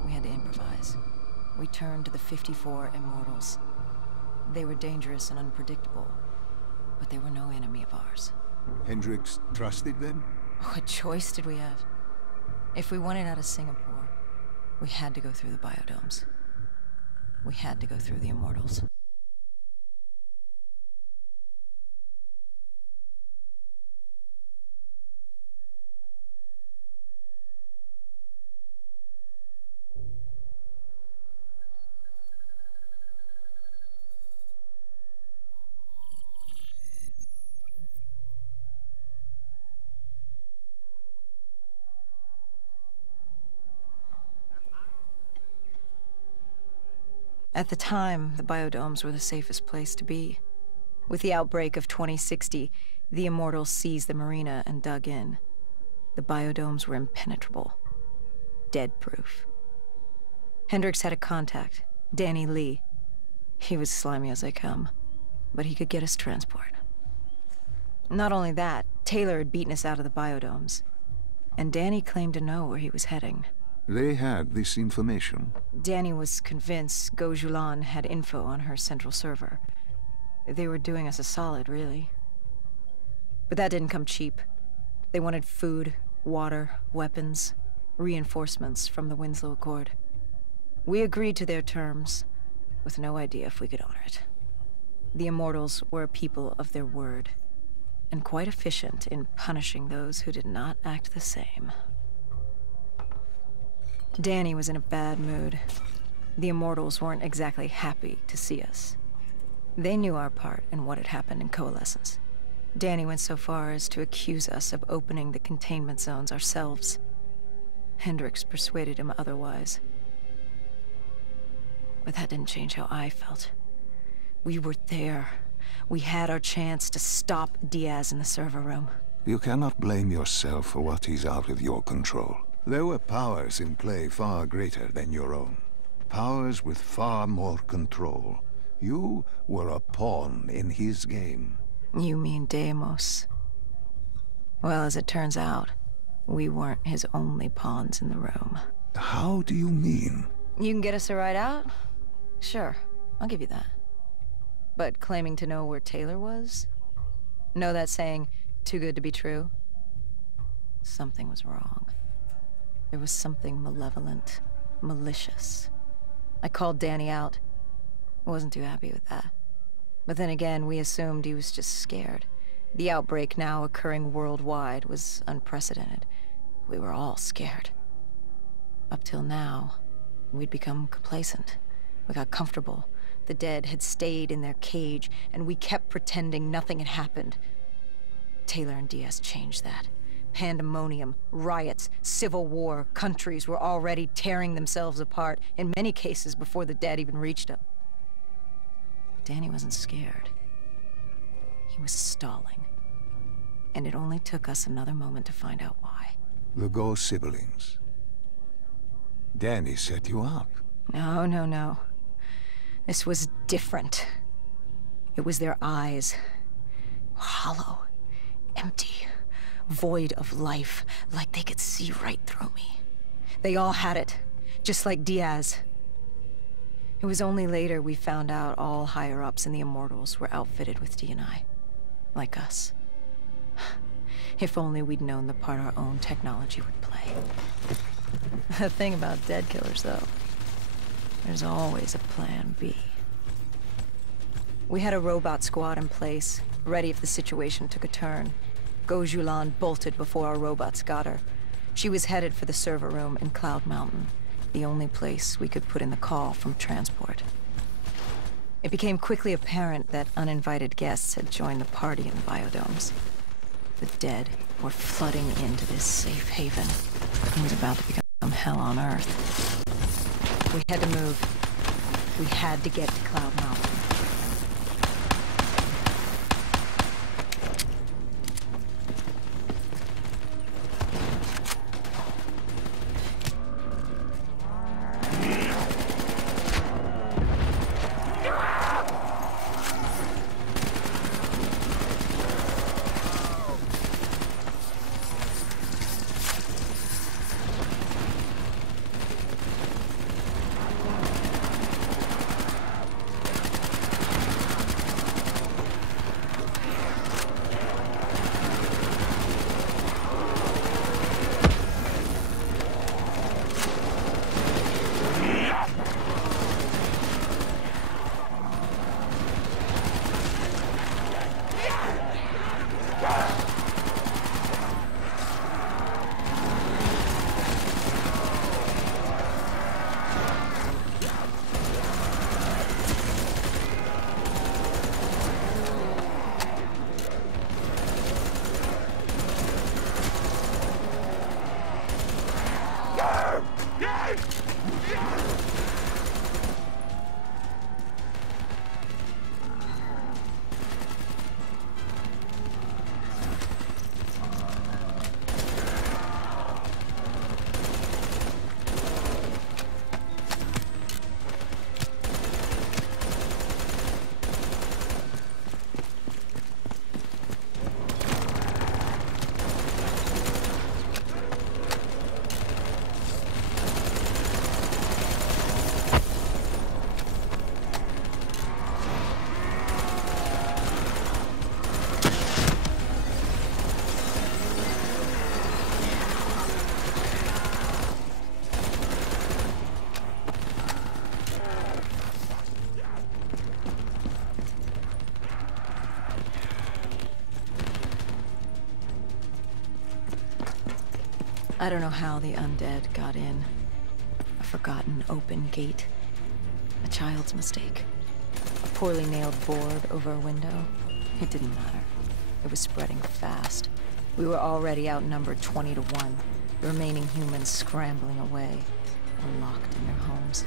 we had to improvise. We turned to the 54 Immortals. They were dangerous and unpredictable, but they were no enemy of ours. Hendricks trusted them? What choice did we have? If we wanted out of Singapore, we had to go through the biodomes. We had to go through the Immortals. At the time, the biodomes were the safest place to be. With the outbreak of 2060, The Immortals seized the marina and dug in. The biodomes were impenetrable. Dead-proof. Hendricks had a contact, Danny Lee. He was slimy as they come, but he could get us transport. Not only that, Taylor had beaten us out of the biodomes, and Danny claimed to know where he was heading. They had this information. Danny was convinced Gojulan had info on her central server. They were doing us a solid, really. But that didn't come cheap. They wanted food, water, weapons, reinforcements from the Winslow Accord. We agreed to their terms, with no idea if we could honor it. The Immortals were a people of their word, and quite efficient in punishing those who did not act the same. Danny was in a bad mood. The Immortals weren't exactly happy to see us. They knew our part in what had happened in Coalescence. Danny went so far as to accuse us of opening the containment zones ourselves. Hendricks persuaded him otherwise. But that didn't change how I felt. We were there. We had our chance to stop Diaz in the server room. You cannot blame yourself for what is out of your control. There were powers in play far greater than your own. Powers with far more control. You were a pawn in his game. You mean Deimos? Well, as it turns out, we weren't his only pawns in the room. How do you mean? You can get us a ride out? Sure, I'll give you that. But claiming to know where Taylor was? Know that saying, too good to be true? Something was wrong. There was something malevolent, malicious. I called Danny out. I wasn't too happy with that. But then again, we assumed he was just scared. The outbreak now occurring worldwide was unprecedented. We were all scared. Up till now, we'd become complacent. We got comfortable. The dead had stayed in their cage, and we kept pretending nothing had happened. Taylor and Diaz changed that. Pandemonium, riots, civil war, countries were already tearing themselves apart, in many cases before the dead even reached them. Danny wasn't scared. He was stalling. And it only took us another moment to find out why. The Ghost siblings. Danny set you up. No. This was different. It was their eyes. Hollow. Empty. Void of life. Like they could see right through me. They all had it. Just like Diaz. It was only later we found out all higher-ups in the Immortals were outfitted with D&I. Like us. If only we'd known the part our own technology would play. The thing about dead killers, though, there's always a plan B. We had a robot squad in place, ready if the situation took a turn. Gojulan bolted before our robots got her. She was headed for the server room in Cloud Mountain, the only place we could put in the call from transport. It became quickly apparent that uninvited guests had joined the party in the biodomes. The dead were flooding into this safe haven. It was about to become hell on Earth. We had to move. We had to get to Cloud Mountain. I don't know how the undead got in. A forgotten open gate. A child's mistake. A poorly nailed board over a window. It didn't matter. It was spreading fast. We were already outnumbered 20 to 1. The remaining humans scrambling away or locked in their homes.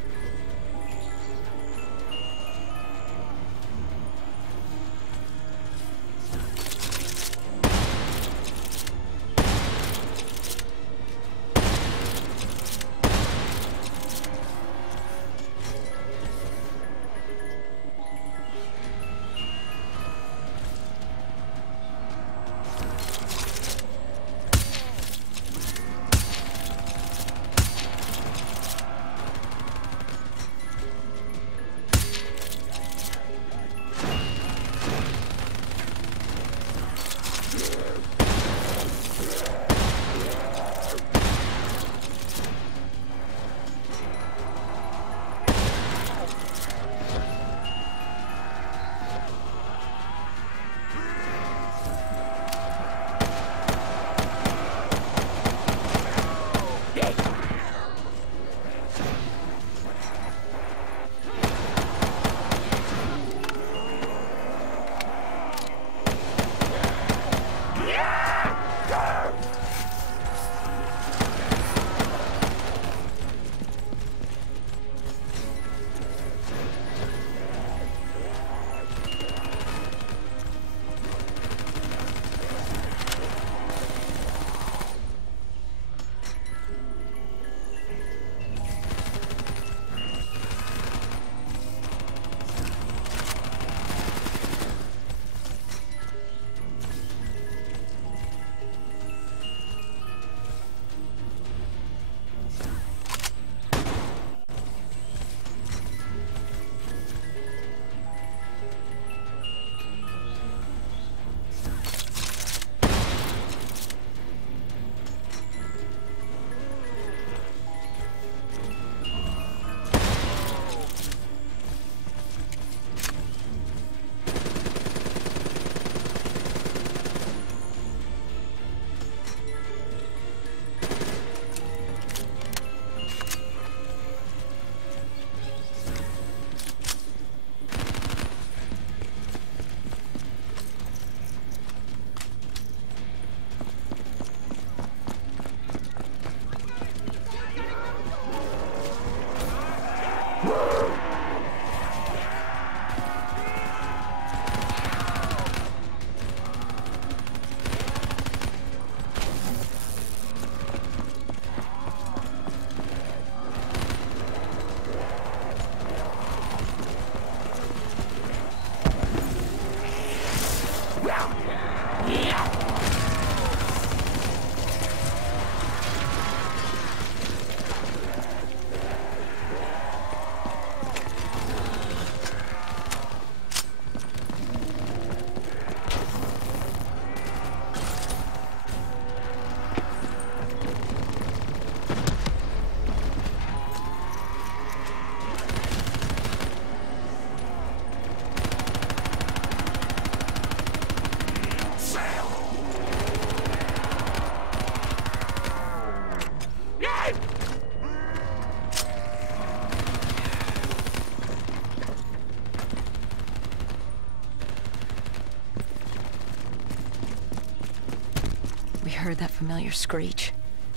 Heard that familiar screech.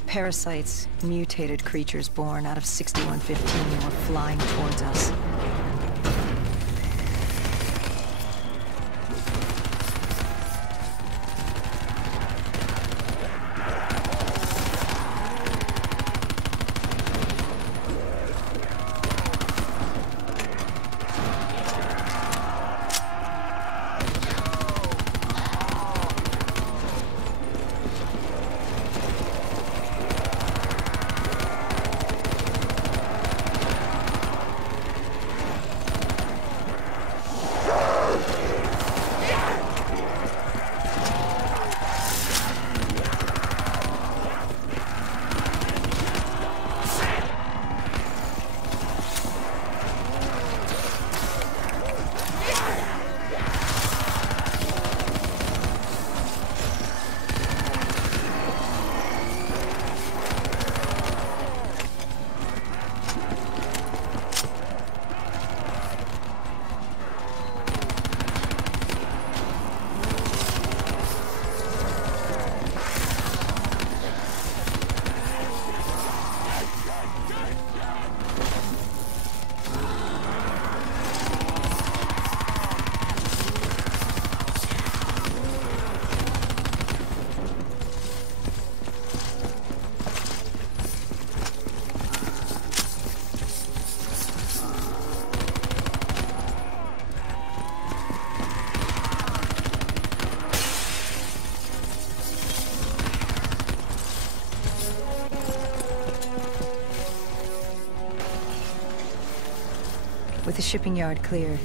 Parasites, mutated creatures born out of 6115 were flying towards us. With the shipping yard cleared,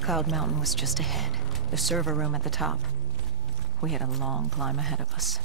Cloud Mountain was just ahead, the server room at the top. We had a long climb ahead of us.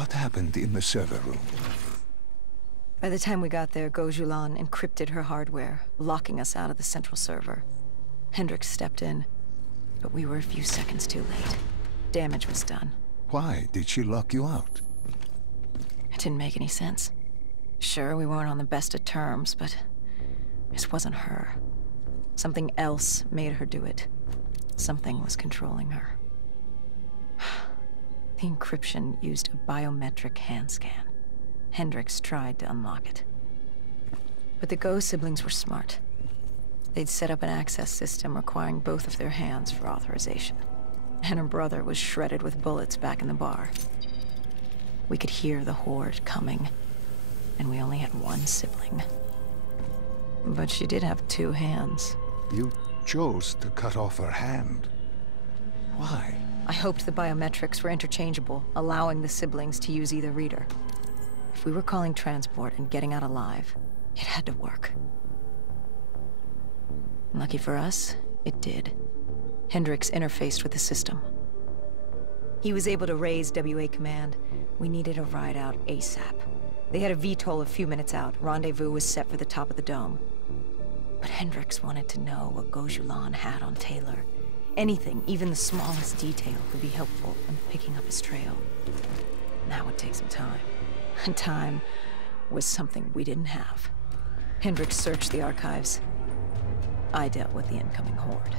What happened in the server room? By the time we got there, Gojulan encrypted her hardware, locking us out of the central server. Hendricks stepped in, but we were a few seconds too late. Damage was done. Why did she lock you out? It didn't make any sense. Sure, we weren't on the best of terms, but this wasn't her. Something else made her do it. Something was controlling her. The encryption used a biometric hand scan. Hendricks tried to unlock it. But the Go siblings were smart. They'd set up an access system requiring both of their hands for authorization. And her brother was shredded with bullets back in the bar. We could hear the horde coming, and we only had one sibling. But she did have two hands. You chose to cut off her hand. Why? I hoped the biometrics were interchangeable, allowing the siblings to use either reader. If we were calling transport and getting out alive, it had to work. Lucky for us, it did. Hendricks interfaced with the system. He was able to raise WA command. We needed a ride out ASAP. They had a VTOL a few minutes out. Rendezvous was set for the top of the dome. But Hendricks wanted to know what Gojulan had on Taylor. Anything, even the smallest detail, could be helpful in picking up his trail. That would take some time. And time was something we didn't have. Hendricks searched the archives. I dealt with the incoming horde.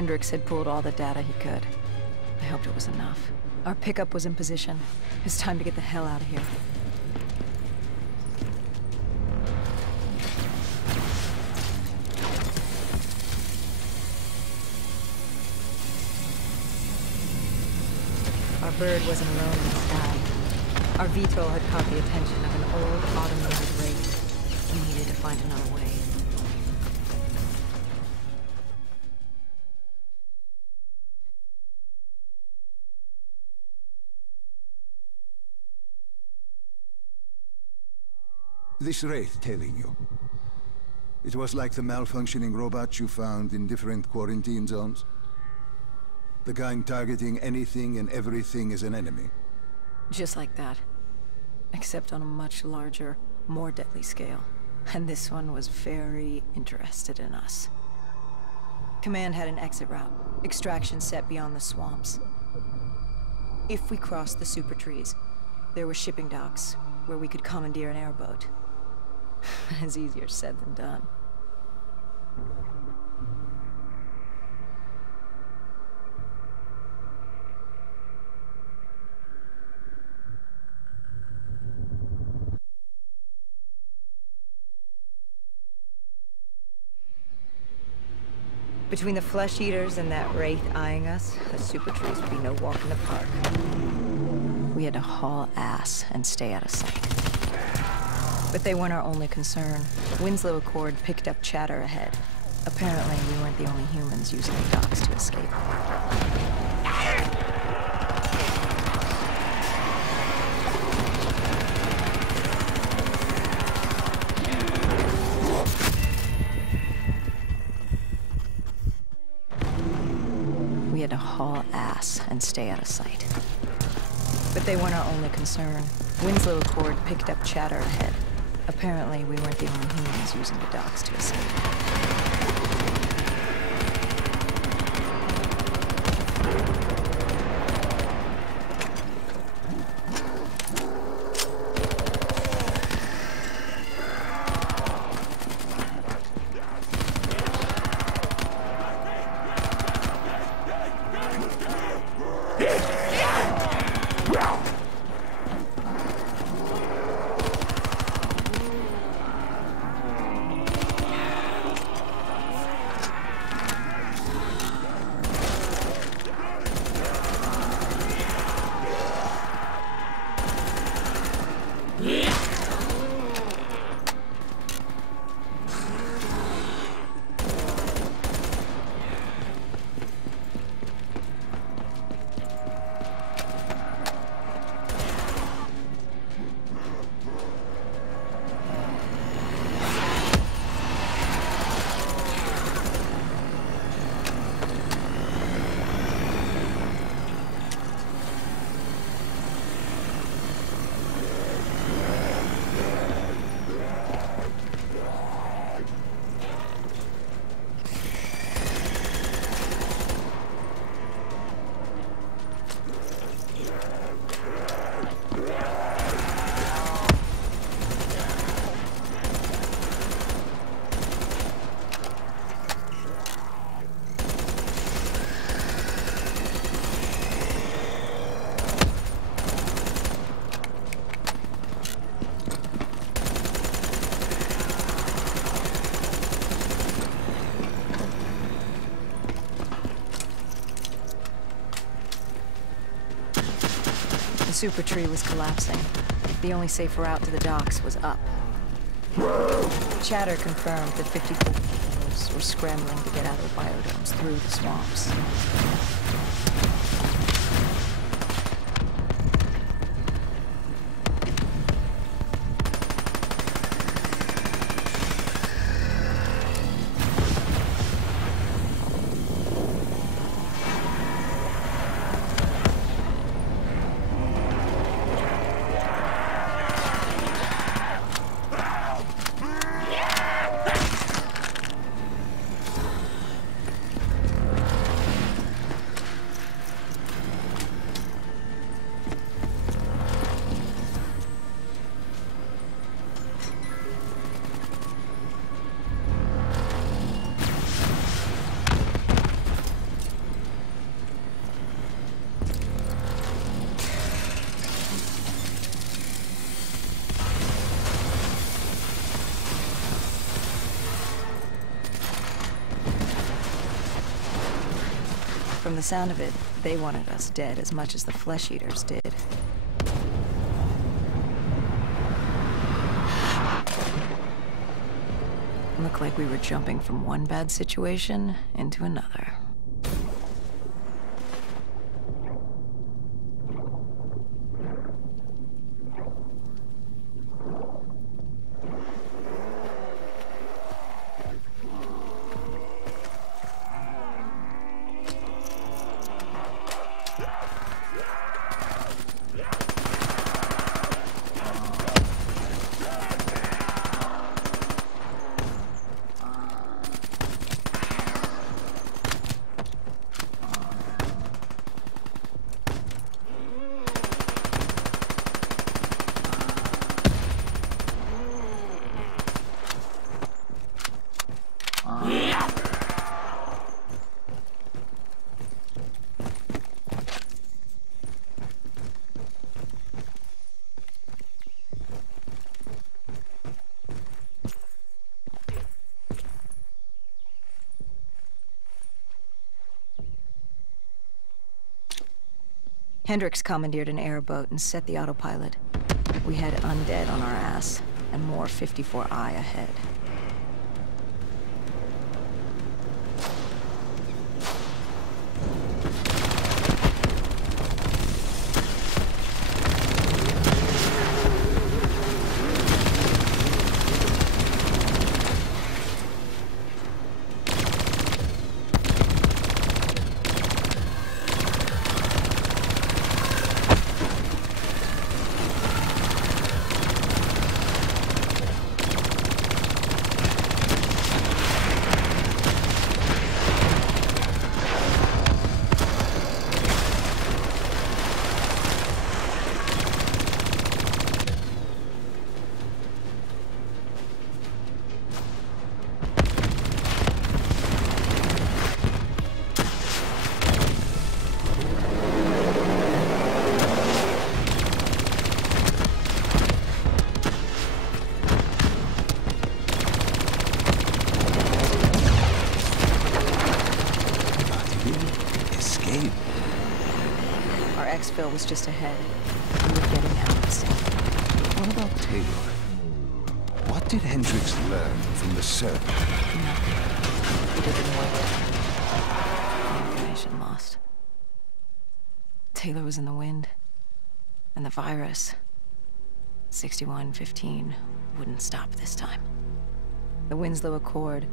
Hendricks had pulled all the data he could. I hoped it was enough. Our pickup was in position. It's time to get the hell out of here. Our bird wasn't alone in the sky. Our VTOL had caught the attention of an old automated race. We needed to find another way. This wraith tailing you. It was like the malfunctioning robots you found in different quarantine zones. The kind targeting anything and everything as an enemy. Just like that. Except on a much larger, more deadly scale. And this one was very interested in us. Command had an exit route. Extraction set beyond the swamps. If we crossed the super trees, there were shipping docks where we could commandeer an airboat. It's easier said than done. Between the flesh eaters and that wraith eyeing us, the super trees would be no walk in the park. We had to haul ass and stay out of sight. But they weren't our only concern. Winslow Accord picked up chatter ahead. Apparently, we weren't the only humans using the docks to escape. We had to haul ass and stay out of sight. But they weren't our only concern. Winslow Accord picked up chatter ahead. Apparently, we weren't the only humans using the docks to escape. The super tree was collapsing. The only safe route to the docks was up. Chatter confirmed that 54 were scrambling to get out of the biodomes through the swamps. From the sound of it, they wanted us dead as much as the flesh eaters did. Looked like we were jumping from one bad situation into another. Hendricks commandeered an airboat and set the autopilot. We had undead on our ass, and more 54I ahead. Exfil was just ahead. We were getting out soon. What about Taylor? What did Hendricks learn from the server? Nothing. He didn't wait. Information lost. Taylor was in the wind. And the virus, 6115, wouldn't stop this time. The Winslow Accord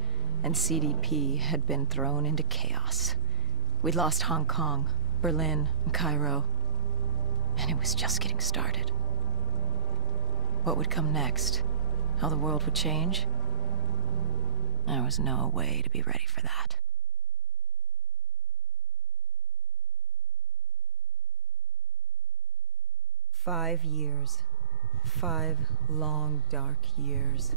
and CDP had been thrown into chaos. We'd lost Hong Kong, Berlin, and Cairo. And it was just getting started. What would come next? How the world would change? There was no way to be ready for that. "5 years. 5 long, dark years.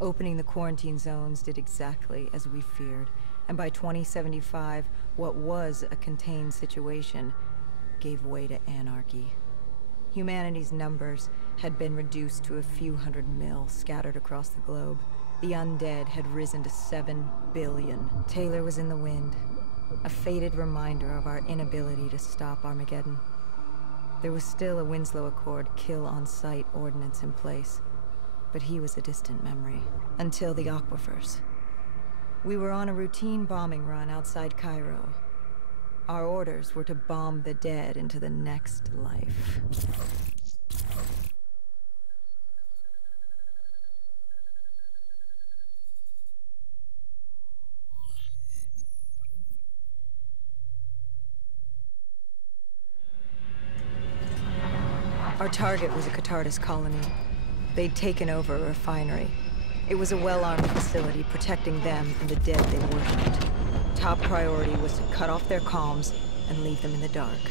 Opening the quarantine zones did exactly as we feared. And by 2075, what was a contained situation gave way to anarchy. Humanity's numbers had been reduced to a few hundred mil scattered across the globe. The undead had risen to 7 billion. Taylor was in the wind, a faded reminder of our inability to stop Armageddon. There was still a Winslow Accord kill-on-sight ordinance in place, but he was a distant memory. Until the aquifers. We were on a routine bombing run outside Cairo. Our orders were to bomb the dead into the next life. Our target was a Catardus colony. They'd taken over a refinery. It was a well-armed facility protecting them and the dead they worshipped. Top priority was to cut off their comms and leave them in the dark.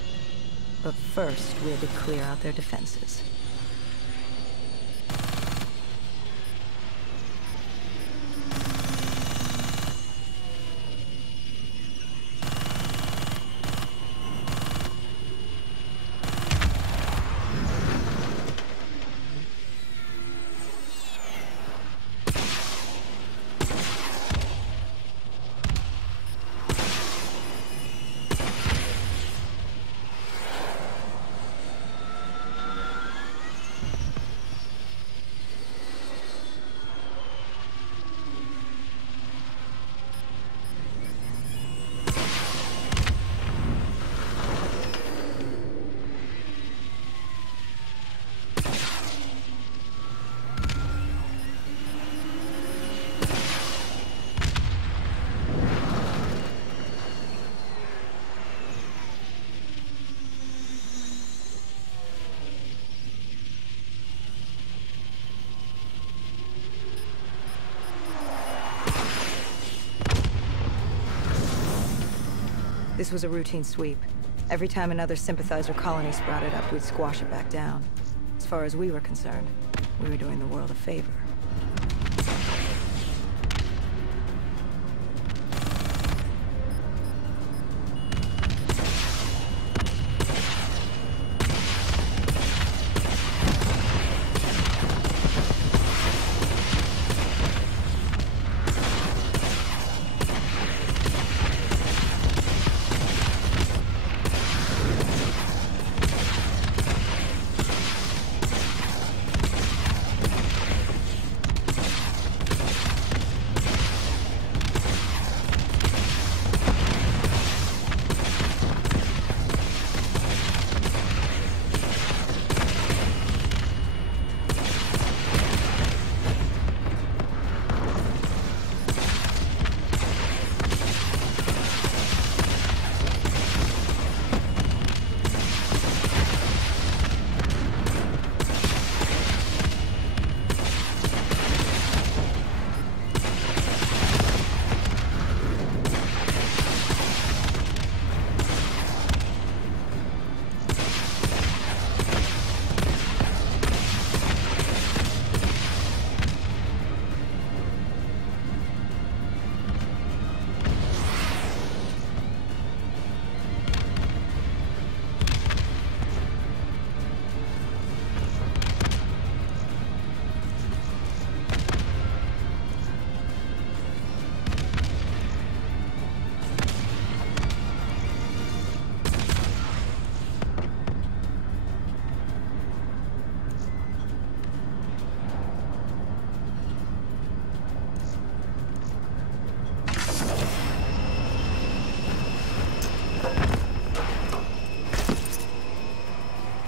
But first, we had to clear out their defenses. This was a routine sweep. Every time another sympathizer colony sprouted up, we'd squash it back down. As far as we were concerned, we were doing the world a favor.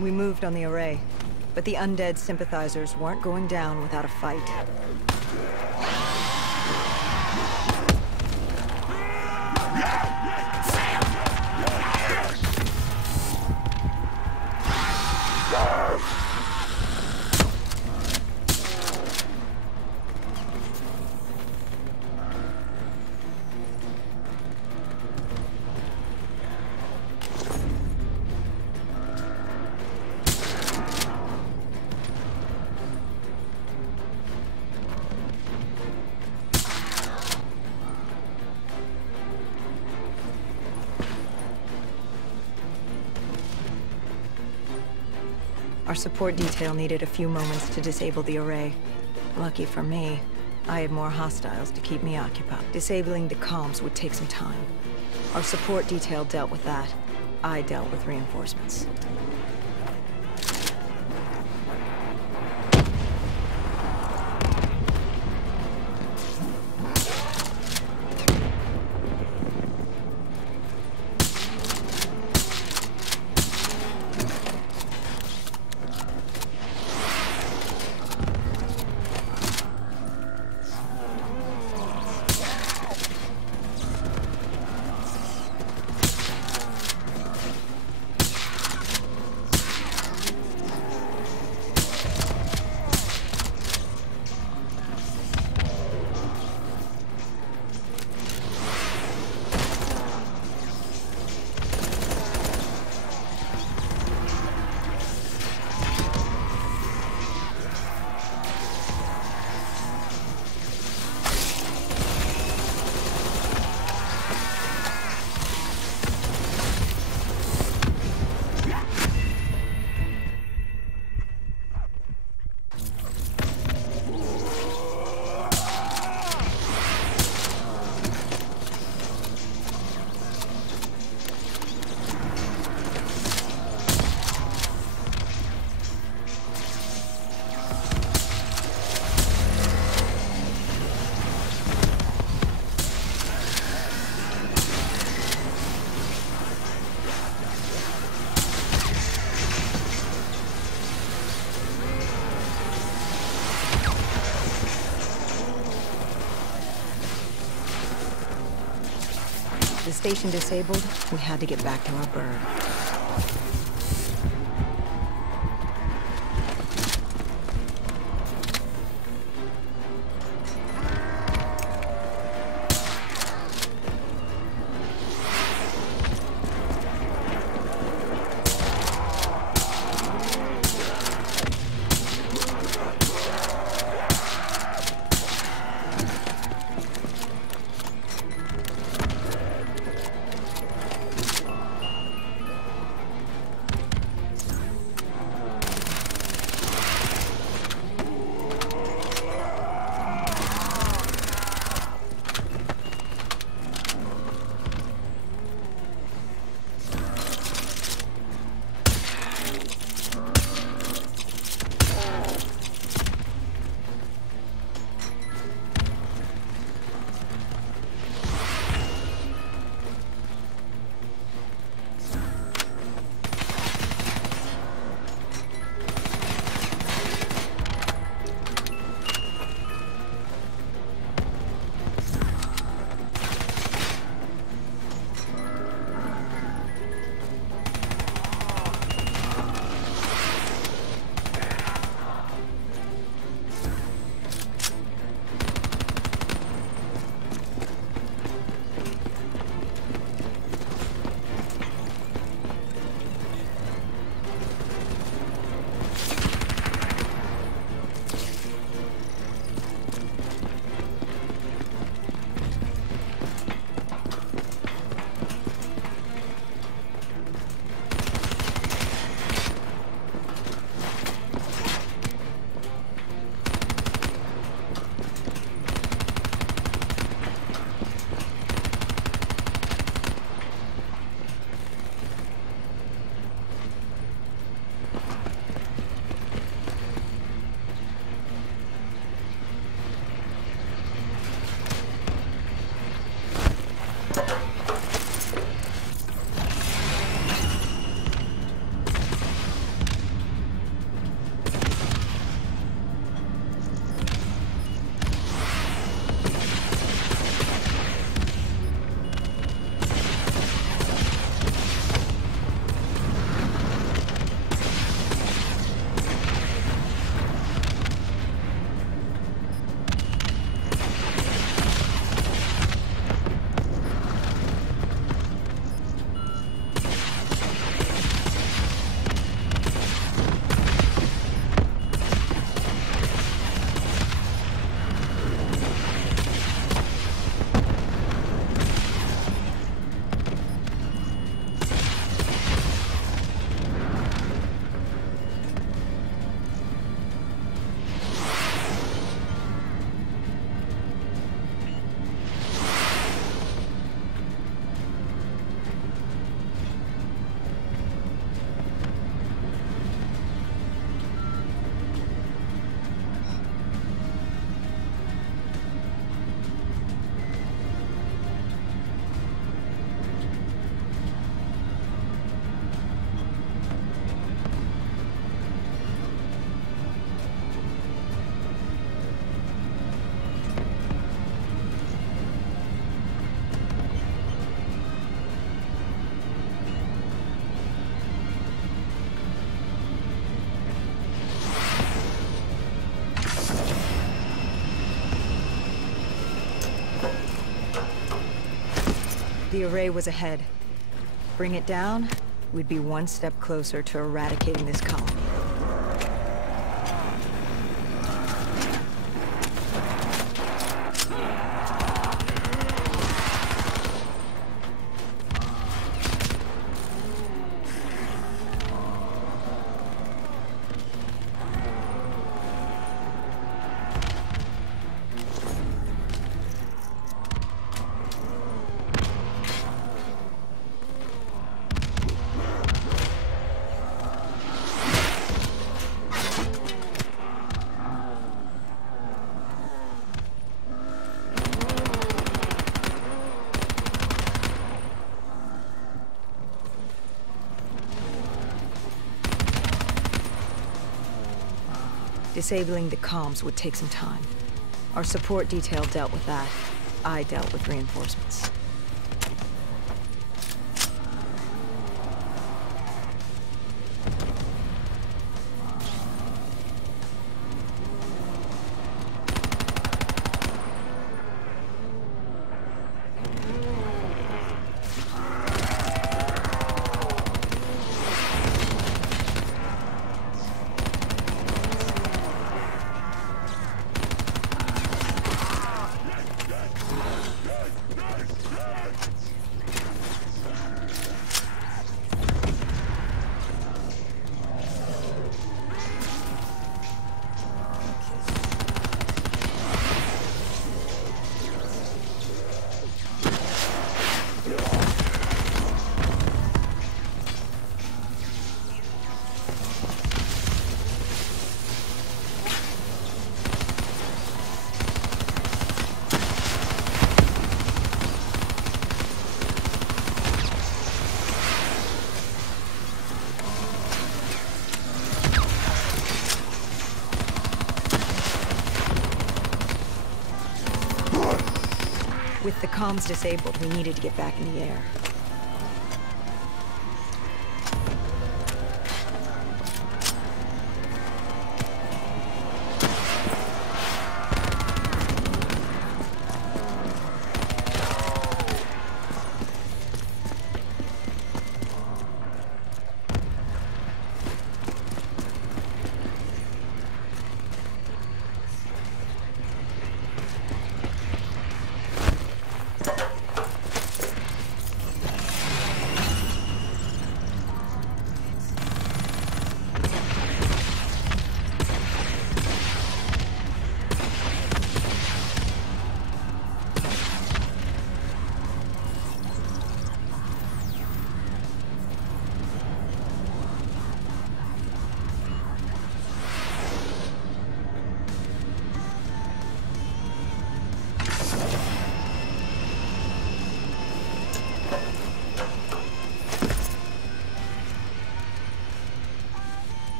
We moved on the array, but the undead sympathizers weren't going down without a fight. Our support detail needed a few moments to disable the array. Lucky for me, I had more hostiles to keep me occupied. Disabling the comms would take some time. Our support detail dealt with that. I dealt with reinforcements. The station disabled, we had to get back to our bird. The array was ahead. Bring it down, we'd be one step closer to eradicating this colony. Disabling the comms would take some time. Our support detail dealt with that. I dealt with reinforcements. With the comms disabled, we needed to get back in the air.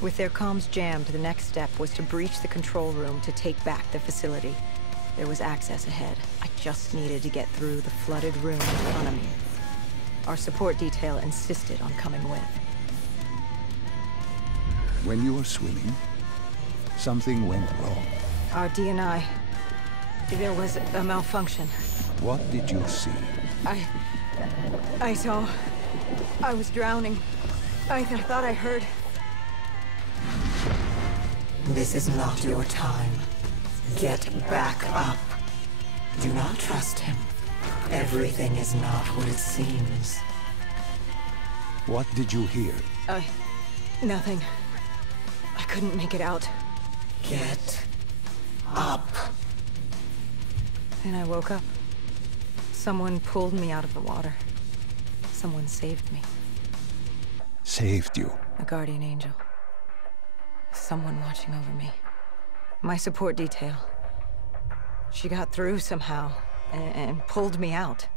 With their comms jammed, the next step was to breach the control room to take back the facility. There was access ahead. I just needed to get through the flooded room in front of me. Our support detail insisted on coming with. When you were swimming, something went wrong. Our D&I. There was a malfunction. What did you see? I saw... I was drowning. I thought I heard... This is not your time. Get back up. Do not trust him. Everything is not what it seems. What did you hear? Nothing. I couldn't make it out. Get up. Then I woke up. Someone pulled me out of the water. Someone saved me. Saved you? A guardian angel. Someone watching over me. My support detail. She got through somehow and pulled me out.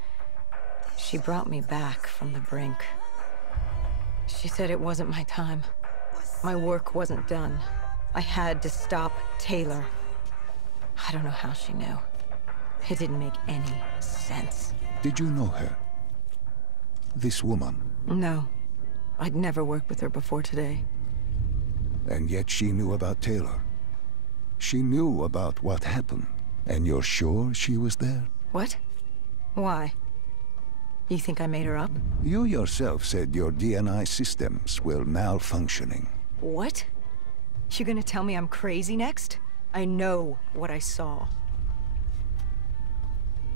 She brought me back from the brink. She said it wasn't my time. My work wasn't done. I had to stop Taylor. I don't know how she knew. It didn't make any sense. Did you know her? This woman? No. I'd never worked with her before today. And yet she knew about Taylor. She knew about what happened. And you're sure she was there? What? Why? You think I made her up? You yourself said your DNI systems were malfunctioning. What? You gonna tell me I'm crazy next? I know what I saw.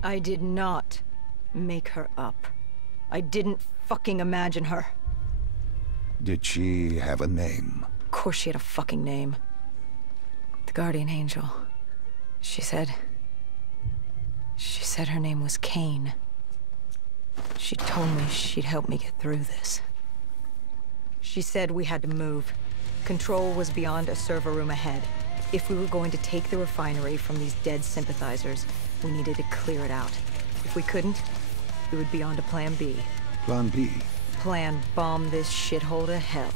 I did not make her up. I didn't fucking imagine her. Did she have a name? Of course she had a fucking name. The Guardian Angel. She said her name was Kane. She told me she'd help me get through this. She said we had to move. Control was beyond a server room ahead. If we were going to take the refinery from these dead sympathizers, we needed to clear it out. If we couldn't, we would be on to Plan B. Plan B? Plan bomb this shithole to hell.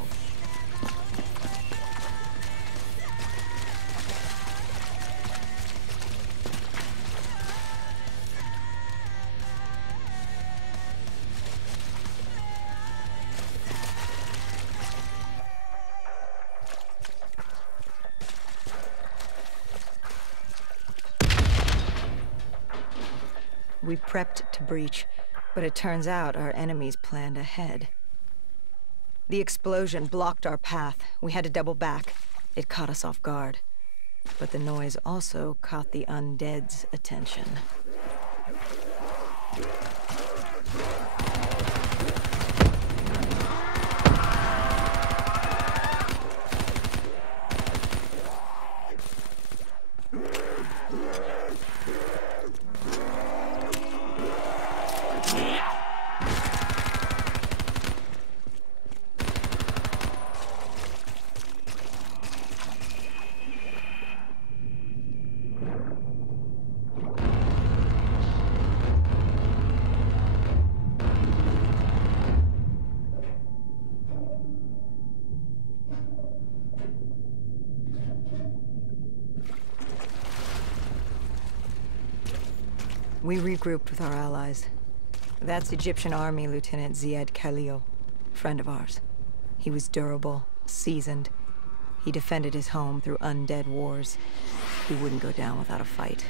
We prepped to breach, but it turns out our enemies planned ahead. The explosion blocked our path. We had to double back. It caught us off guard. But the noise also caught the undead's attention. We regrouped with our allies. That's Egyptian Army Lieutenant Ziad Khalil, friend of ours. He was durable, seasoned. He defended his home through undead wars. He wouldn't go down without a fight.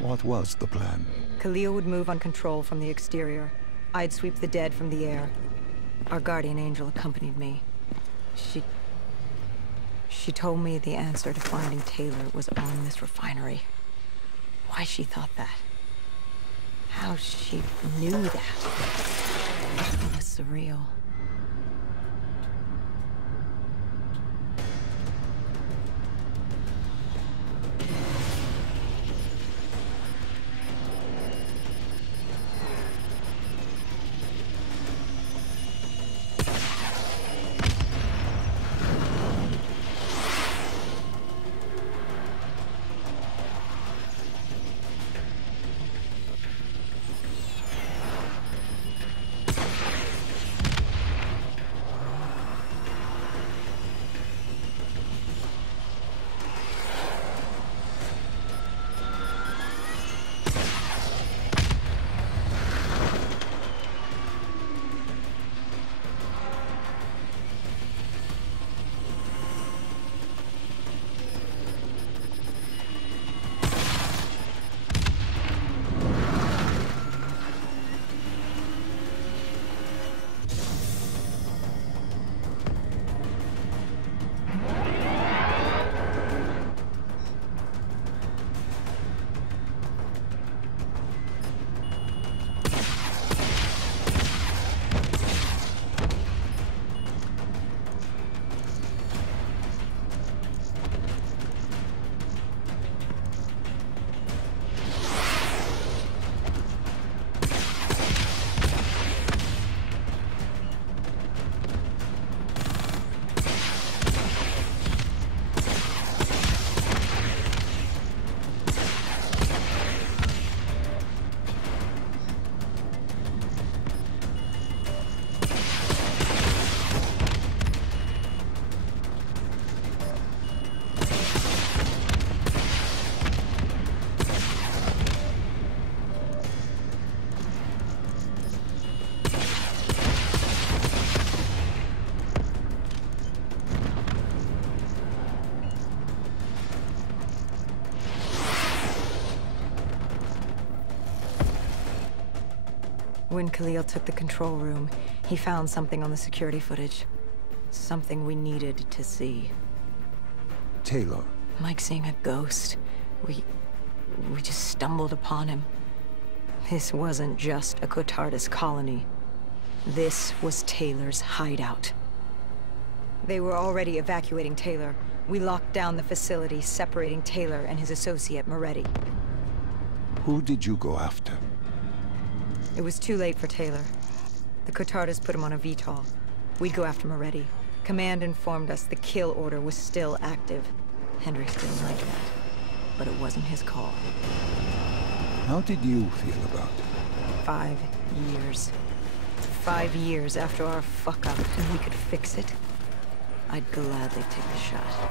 What was the plan? Khalil would move on control from the exterior. I'd sweep the dead from the air. Our guardian angel accompanied me. She told me the answer to finding Taylor was on this refinery. Why she thought that. How she knew that. It was surreal. When Khalil took the control room, he found something on the security footage. Something we needed to see. Taylor. Like seeing a ghost. We just stumbled upon him. This wasn't just a Cotardis colony. This was Taylor's hideout. They were already evacuating Taylor. We locked down the facility, separating Taylor and his associate, Moretti. Who did you go after? It was too late for Taylor. The Cotardis put him on a VTOL. We'd go after Moretti. Command informed us the kill order was still active. Hendricks didn't like that, but it wasn't his call. How did you feel about it? 5 years. 5 years after our fuck-up, and we could fix it. I'd gladly take the shot.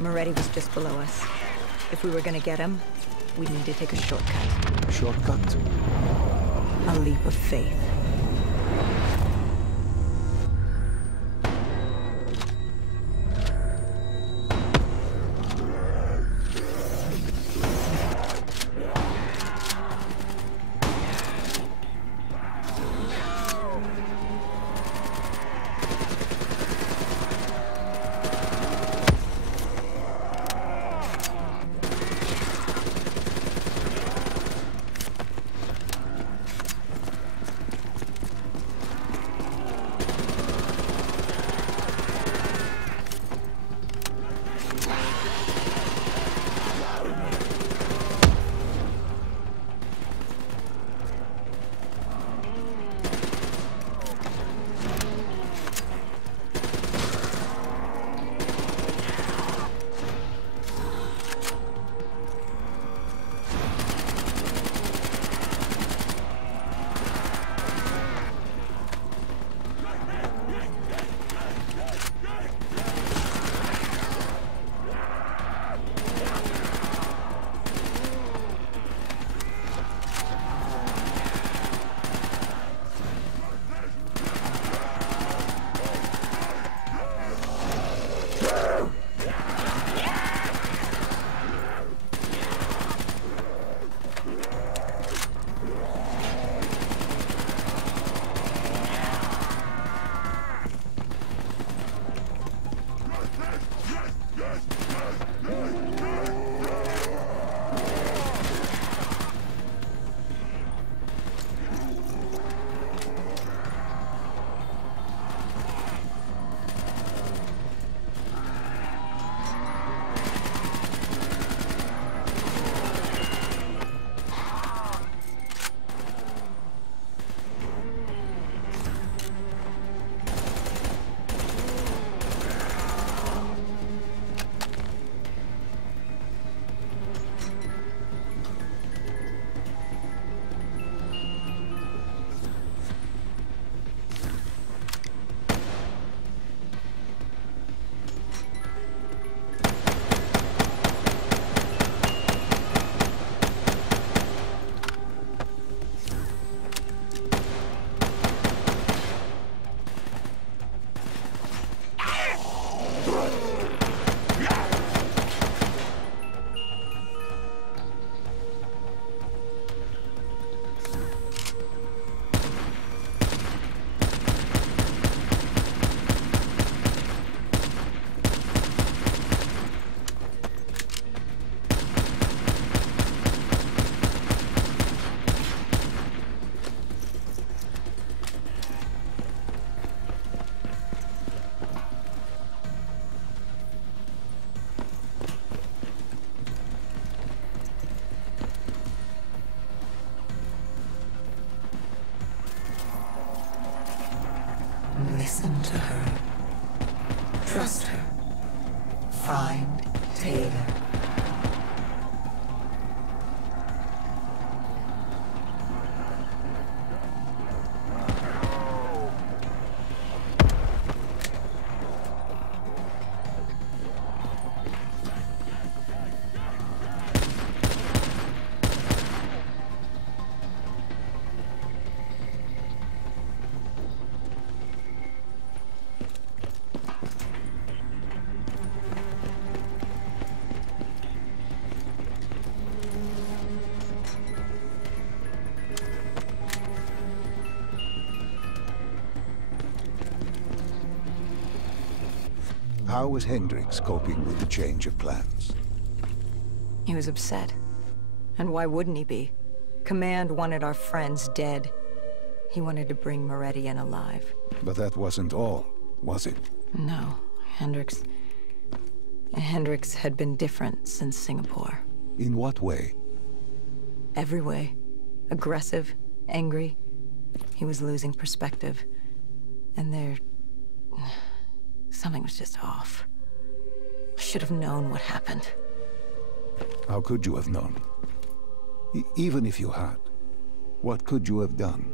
Moretti was just below us. If we were gonna get him, we'd need to take a shortcut. Shortcut? A leap of faith. Listen to her. Trust her. Find Taylor. How was Hendricks coping with the change of plans? He was upset. And why wouldn't he be? Command wanted our friends dead. He wanted to bring Moretti in alive. But that wasn't all, was it? No, Hendricks had been different since Singapore. In what way? Every way. Aggressive, angry. He was losing perspective. And something was just off. I should have known what happened. How could you have known? Even if you had, what could you have done?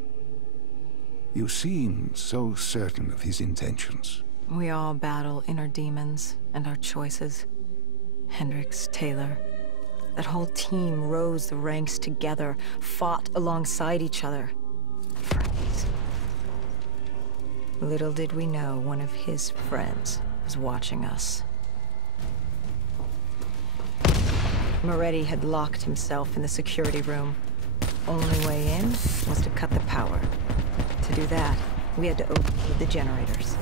You seem so certain of his intentions. We all battle inner demons and our choices. Hendricks, Taylor. That whole team rose the ranks together, fought alongside each other. Friends. Little did we know one of his friends was watching us. Moretti had locked himself in the security room. Only way in was to cut the power. To do that, we had to overload the generators.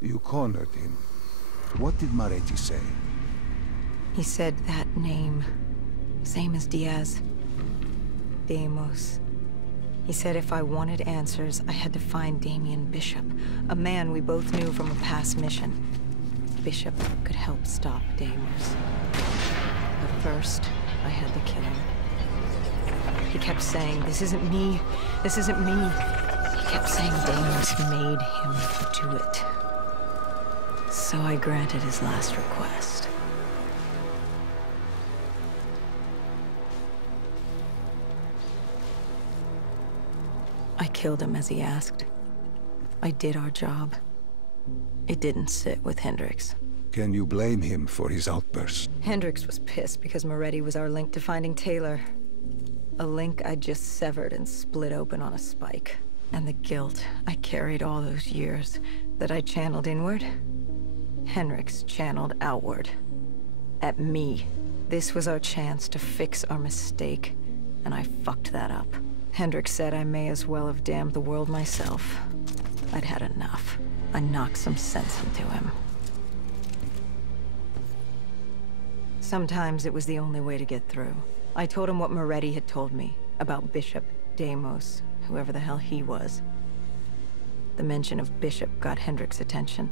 You cornered him. What did Moretti say? He said that name. Same as Diaz. Deimos. He said if I wanted answers, I had to find Damien Bishop, a man we both knew from a past mission. Bishop could help stop Deimos. But first, I had to kill him. He kept saying, "This isn't me. This isn't me." He kept saying Deimos made him do it. So I granted his last request. I killed him as he asked. I did our job. It didn't sit with Hendricks. Can you blame him for his outburst? Hendricks was pissed because Moretti was our link to finding Taylor. A link I just severed and split open on a spike. And the guilt I carried all those years that I channeled inward, Hendricks channeled outward. At me. This was our chance to fix our mistake, and I fucked that up. Hendrik said I may as well have damned the world myself. I'd had enough. I knocked some sense into him. Sometimes it was the only way to get through. I told him what Moretti had told me about Bishop, Deimos, whoever the hell he was. The mention of Bishop got Hendrik's attention.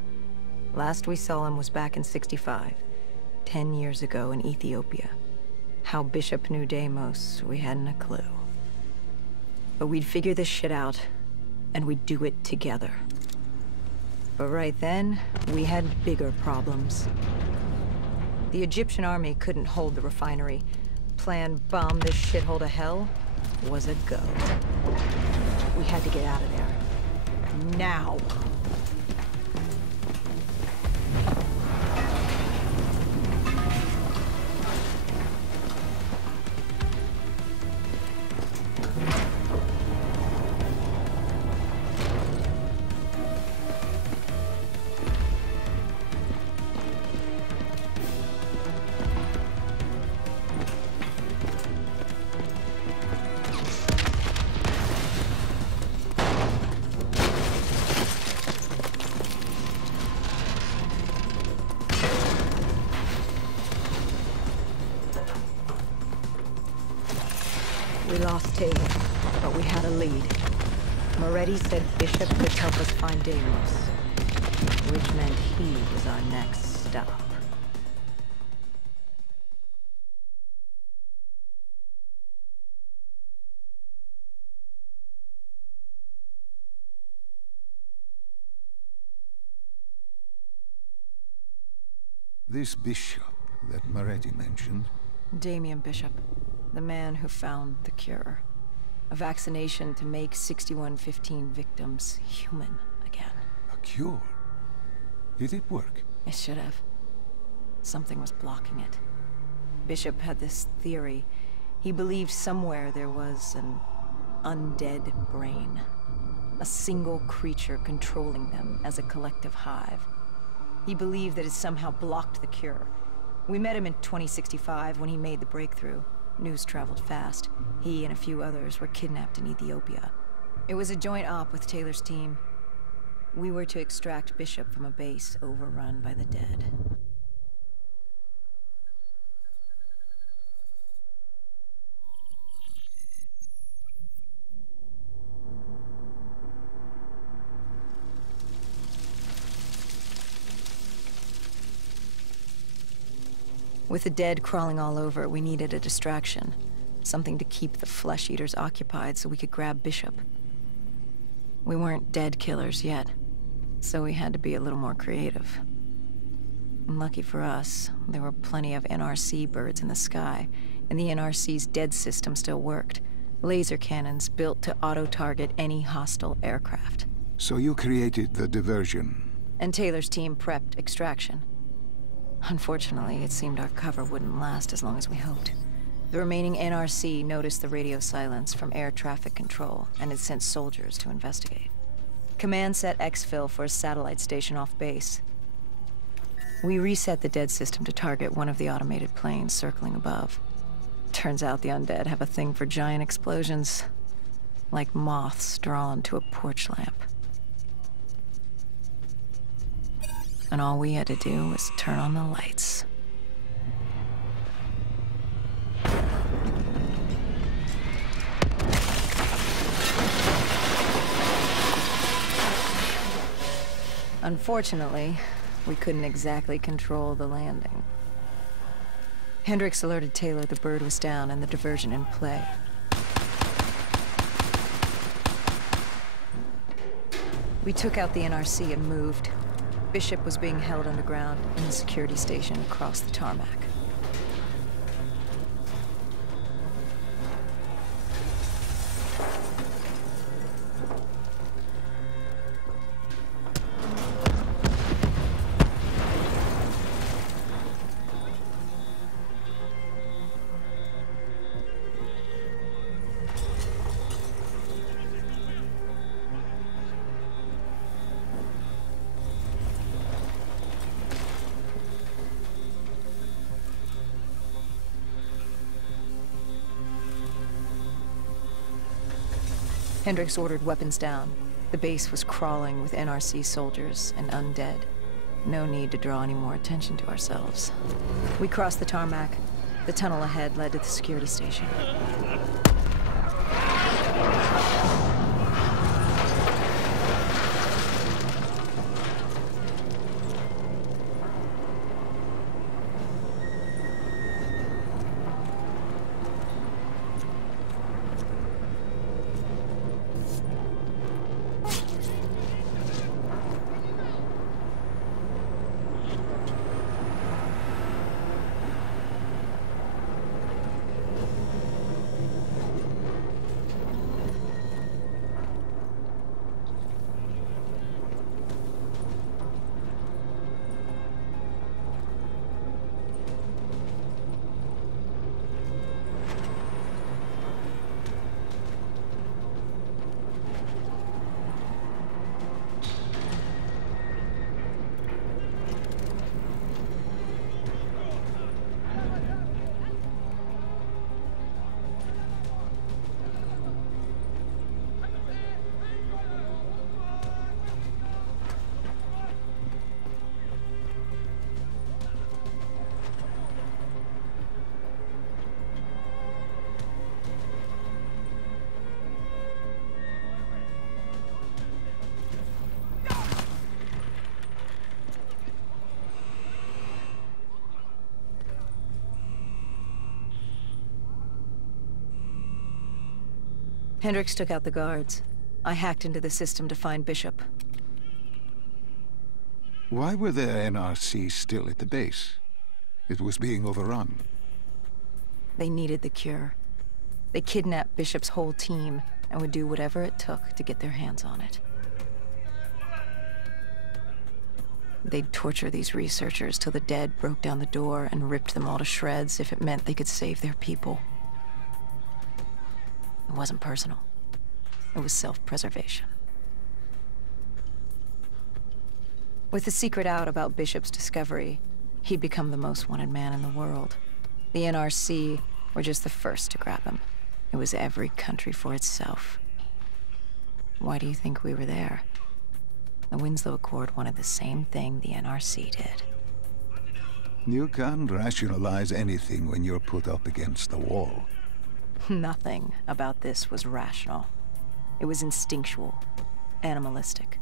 Last we saw him was back in '65, 10 years ago in Ethiopia. How Bishop knew Deimos, we hadn't a clue. But we'd figure this shit out, and we'd do it together. But right then, we had bigger problems. The Egyptian army couldn't hold the refinery. Plan bomb this shithole to hell was a go. We had to get out of there. Now! We lost Taylor, but we had a lead. Moretti said Bishop could help us find Deimos, which meant he was our next stop. This bishop that Moretti mentioned... Damien Bishop, the man who found the cure. A vaccination to make 6115 victims human again. A cure? Did it work? It should have. Something was blocking it. Bishop had this theory. He believed somewhere there was an undead brain. A single creature controlling them as a collective hive. He believed that it somehow blocked the cure. We met him in 2065 when he made the breakthrough. News traveled fast. He and a few others were kidnapped in Ethiopia. It was a joint op with Taylor's team. We were to extract Bishop from a base overrun by the dead. With the dead crawling all over, we needed a distraction. Something to keep the flesh eaters occupied so we could grab Bishop. We weren't dead killers yet, so we had to be a little more creative. And lucky for us, there were plenty of NRC birds in the sky, and the NRC's dead system still worked. Laser cannons built to auto-target any hostile aircraft. So you created the diversion. And Taylor's team prepped extraction. Unfortunately, it seemed our cover wouldn't last as long as we hoped. The remaining NRC noticed the radio silence from air traffic control and had sent soldiers to investigate. Command set exfil for a satellite station off base. We reset the dead system to target one of the automated planes circling above. Turns out the undead have a thing for giant explosions, like moths drawn to a porch lamp. And all we had to do was turn on the lights. Unfortunately, we couldn't exactly control the landing. Hendricks alerted Taylor the bird was down and the diversion in play. We took out the NRC and moved. Bishop was being held underground in the security station across the tarmac. Hendricks ordered weapons down. The base was crawling with NRC soldiers and undead. No need to draw any more attention to ourselves. We crossed the tarmac. The tunnel ahead led to the security station. Hendricks took out the guards. I hacked into the system to find Bishop. Why were there NRC still at the base? It was being overrun. They needed the cure. They kidnapped Bishop's whole team and would do whatever it took to get their hands on it. They'd torture these researchers till the dead broke down the door and ripped them all to shreds if it meant they could save their people. It wasn't personal. It was self-preservation. With the secret out about Bishop's discovery, he'd become the most wanted man in the world. The NRC were just the first to grab him. It was every country for itself. Why do you think we were there? The Winslow Accord wanted the same thing the NRC did. You can't rationalize anything when you're put up against the wall. Nothing about this was rational. It was instinctual, animalistic,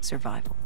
survival.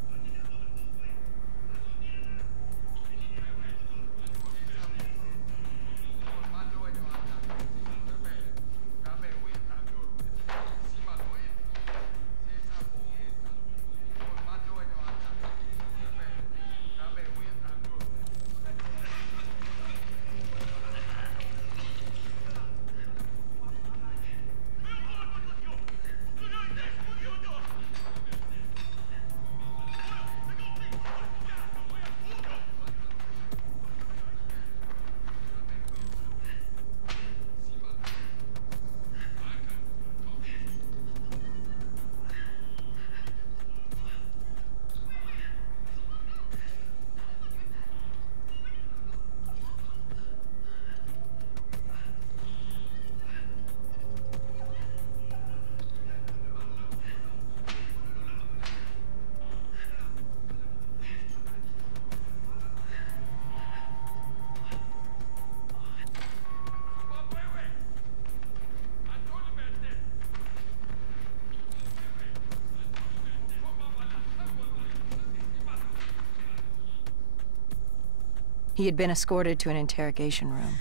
He had been escorted to an interrogation room.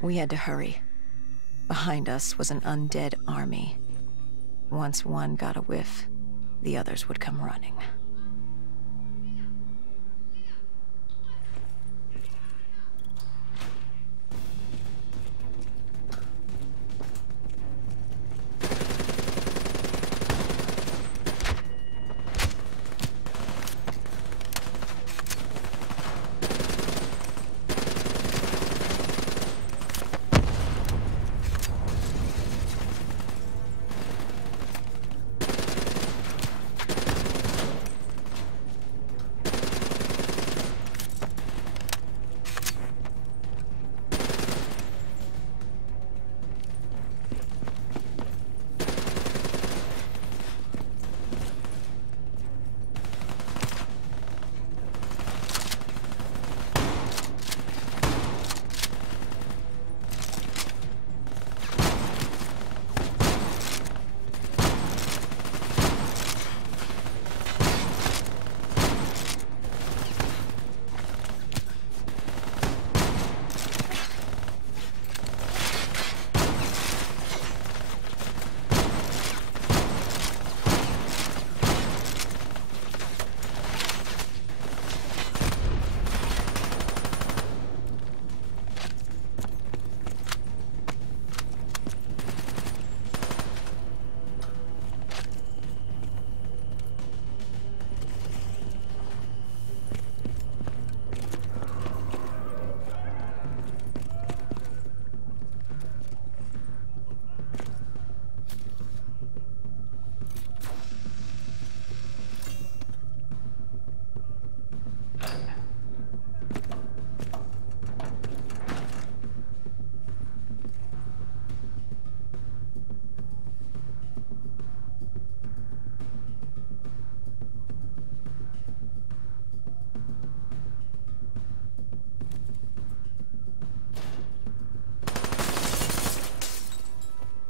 We had to hurry. Behind us was an undead army. Once one got a whiff, the others would come running.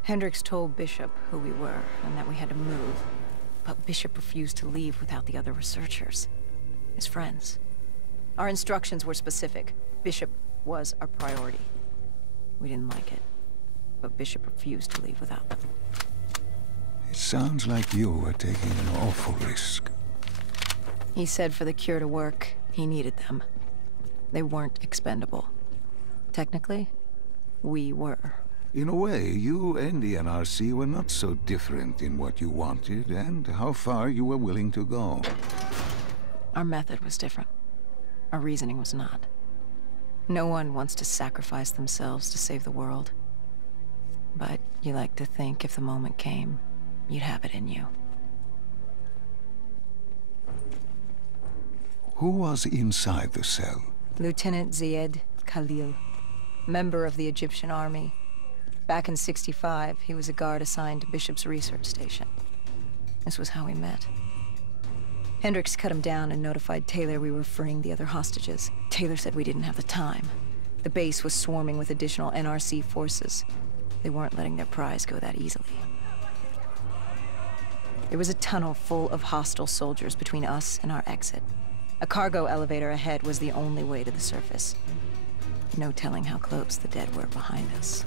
Hendricks told Bishop who we were and that we had to move. But Bishop refused to leave without the other researchers. His friends. Our instructions were specific. Bishop was our priority. We didn't like it, but Bishop refused to leave without them. It sounds like you were taking an awful risk. He said for the cure to work, he needed them. They weren't expendable. Technically, we were. In a way, you and the NRC were not so different in what you wanted and how far you were willing to go. Our method was different. Our reasoning was not. No one wants to sacrifice themselves to save the world. But you like to think if the moment came, you'd have it in you. Who was inside the cell? Lieutenant Ziyed Khalil, member of the Egyptian army. Back in '65, he was a guard assigned to Bishop's research station. This was how we met. Hendricks cut him down and notified Taylor we were freeing the other hostages. Taylor said we didn't have the time. The base was swarming with additional NRC forces. They weren't letting their prize go that easily. There was a tunnel full of hostile soldiers between us and our exit. A cargo elevator ahead was the only way to the surface. No telling how close the dead were behind us.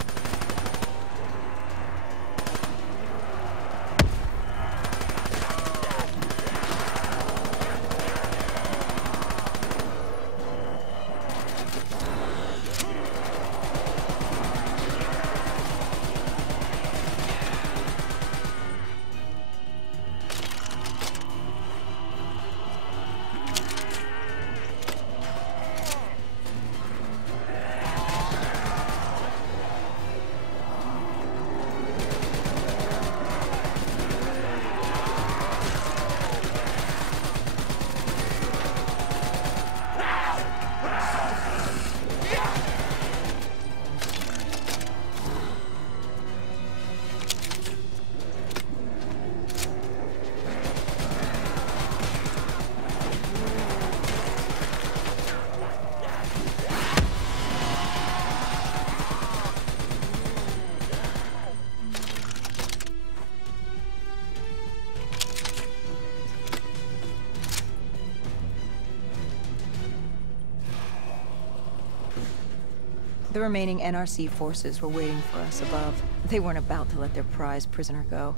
The remaining NRC forces were waiting for us above. They weren't about to let their prize prisoner go.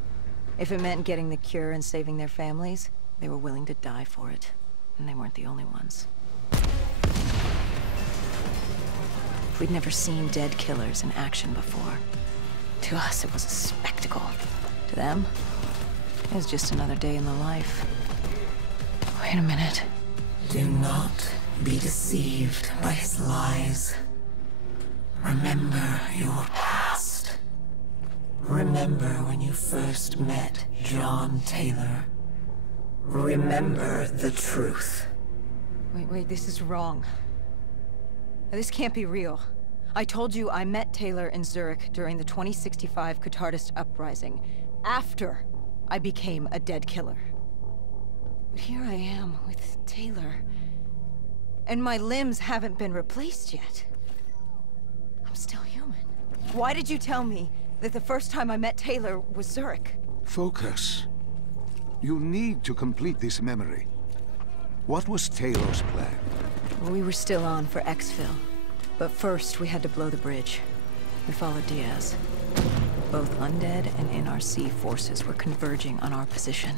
If it meant getting the cure and saving their families, they were willing to die for it. And they weren't the only ones. We'd never seen dead killers in action before. To us, it was a spectacle. To them, it was just another day in the life. Wait a minute. Do not be deceived by his lies. Remember your past. Remember when you first met John Taylor. Remember the truth. Wait, this is wrong. This can't be real. I told you I met Taylor in Zurich during the 2065 Catardist Uprising, after I became a dead killer. But here I am with Taylor, and my limbs haven't been replaced yet. I'm still human. Why did you tell me that the first time I met Taylor was Zurich? Focus. You need to complete this memory. What was Taylor's plan? We were still on for exfil, but first we had to blow the bridge. We followed Diaz. Both undead and NRC forces were converging on our position.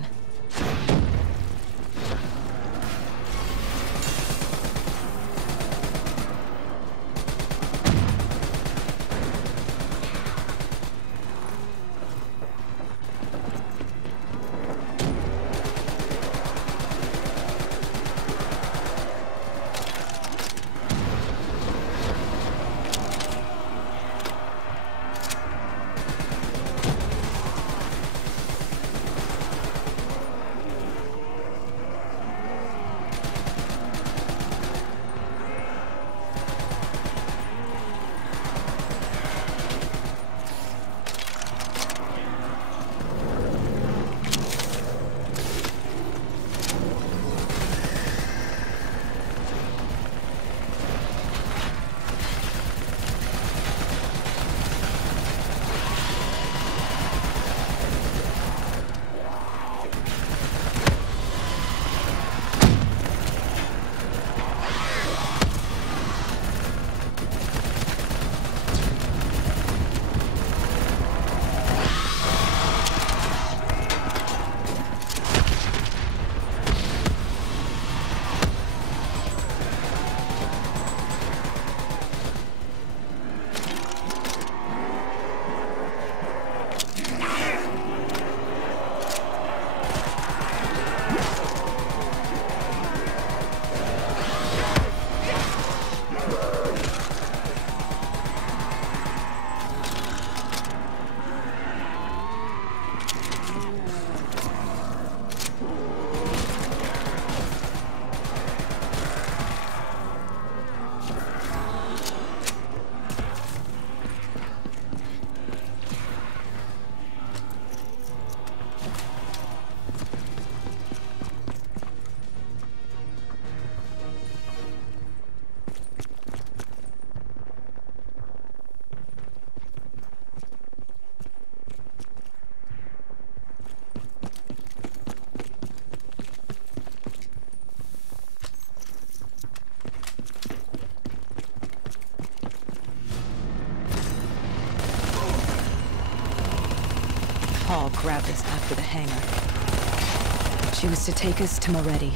grabbed us after the hangar. She was to take us to Moretti,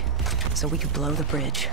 so we could blow the bridge.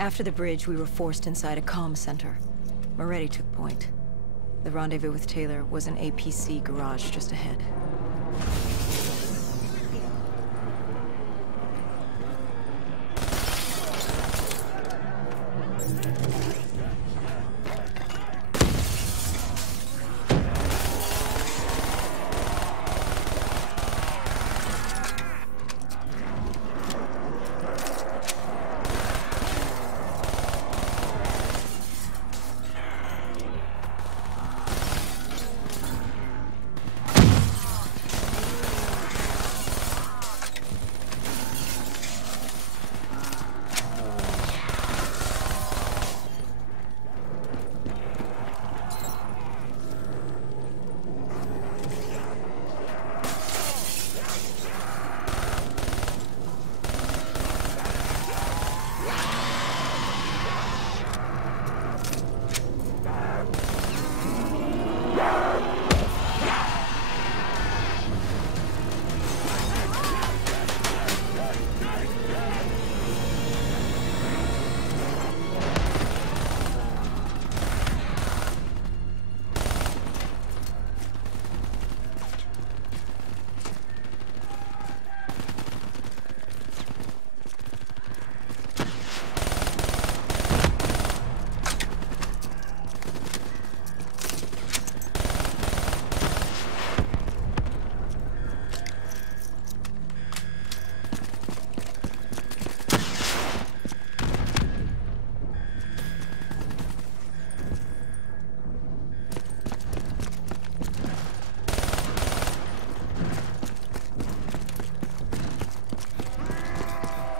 After the bridge, we were forced inside a comm center. Moretti took point. The rendezvous with Taylor was an APC garage just ahead.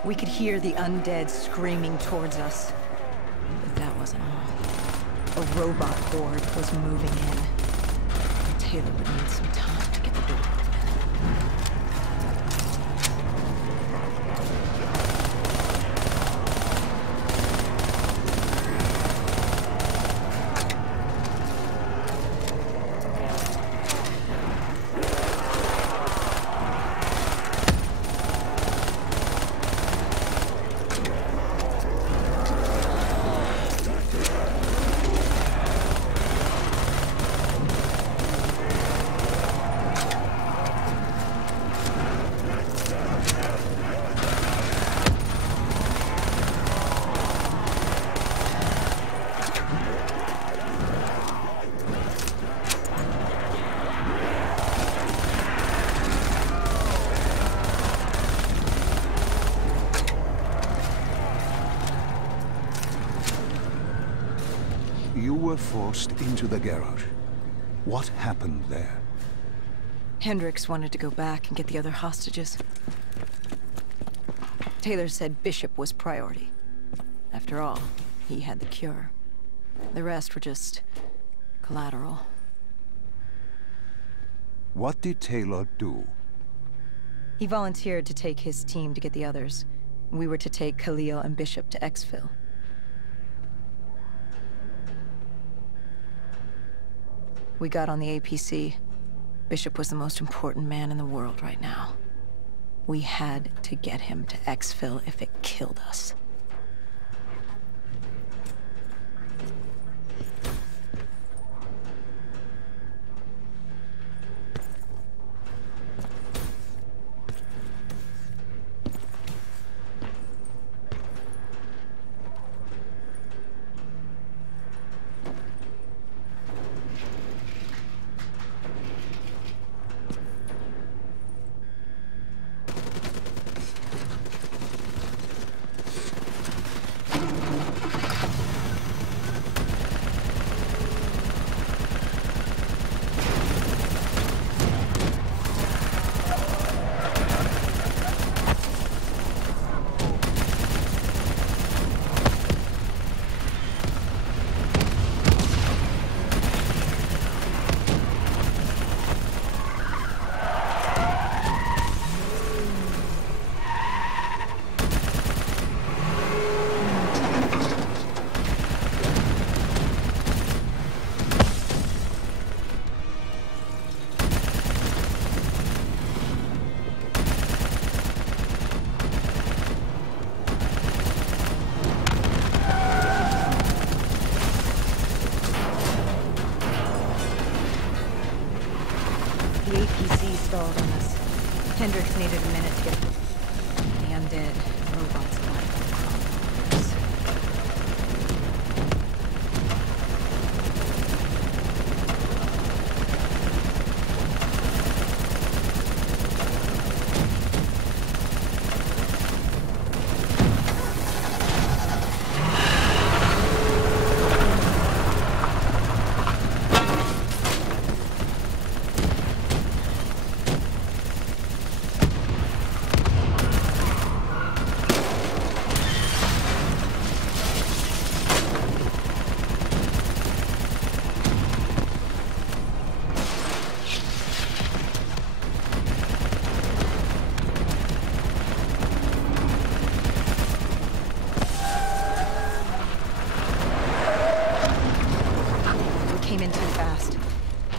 We could hear the undead screaming towards us. But that wasn't all. A robot horde was moving in. Taylor would need some time to get the door open. You were forced into the garage. What happened there? Hendricks wanted to go back and get the other hostages. Taylor said Bishop was priority. After all, he had the cure. The rest were just collateral. What did Taylor do? He volunteered to take his team to get the others. We were to take Khalil and Bishop to Exfil. We got on the APC. Bishop was the most important man in the world right now. We had to get him to Exfil if it killed us. Hendricks needed a minute to get the undead robots alive on Chronicles.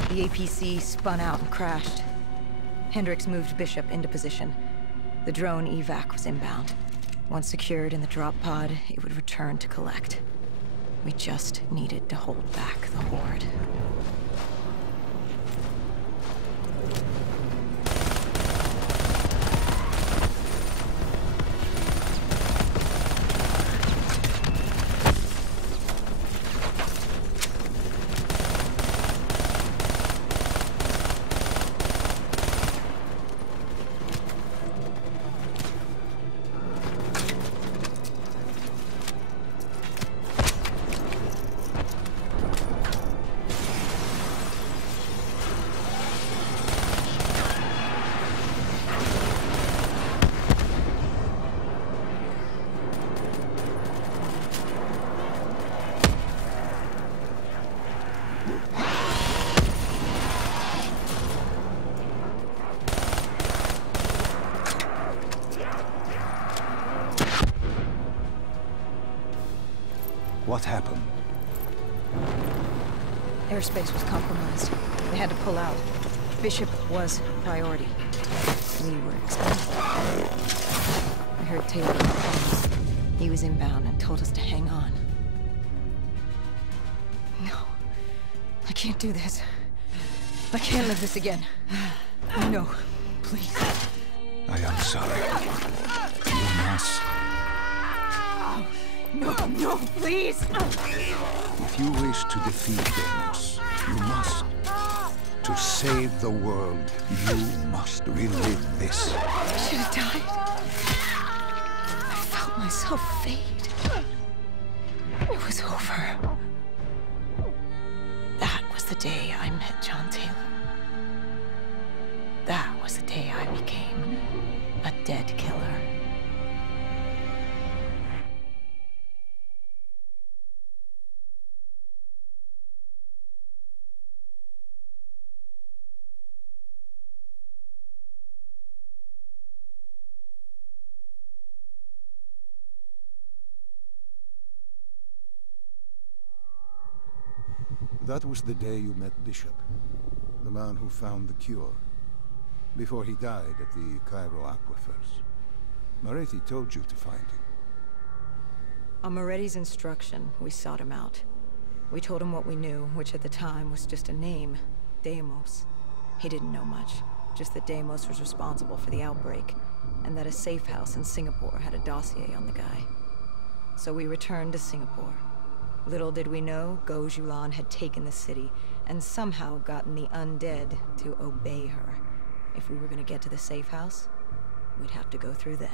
The APC spun out and crashed. Hendricks moved Bishop into position. The drone evac was inbound. Once secured in the drop pod, it would return to collect. We just needed to hold back the Horde. What happened? Airspace was compromised. They had to pull out. Bishop was priority. We were expendable. I heard Taylor call. He was inbound and told us to hang on. No. I can't do this. I can't live this again. No. Please. I am sorry. You must. No, no, please! If you wish to defeat Deimos, you must. To save the world, you must relive this. I should have died. I felt myself fade. It was over. That was the day I met John Taylor. That was the day you met Bishop, the man who found the cure, before he died at the Cairo aquifers. Moretti told you to find him. On Moretti's instruction, we sought him out. We told him what we knew, which at the time was just a name, Deimos. He didn't know much, just that Deimos was responsible for the outbreak, and that a safe house in Singapore had a dossier on the guy. So we returned to Singapore. Little did we know, Gojulan had taken the city, and somehow gotten the undead to obey her. If we were gonna get to the safe house, we'd have to go through them.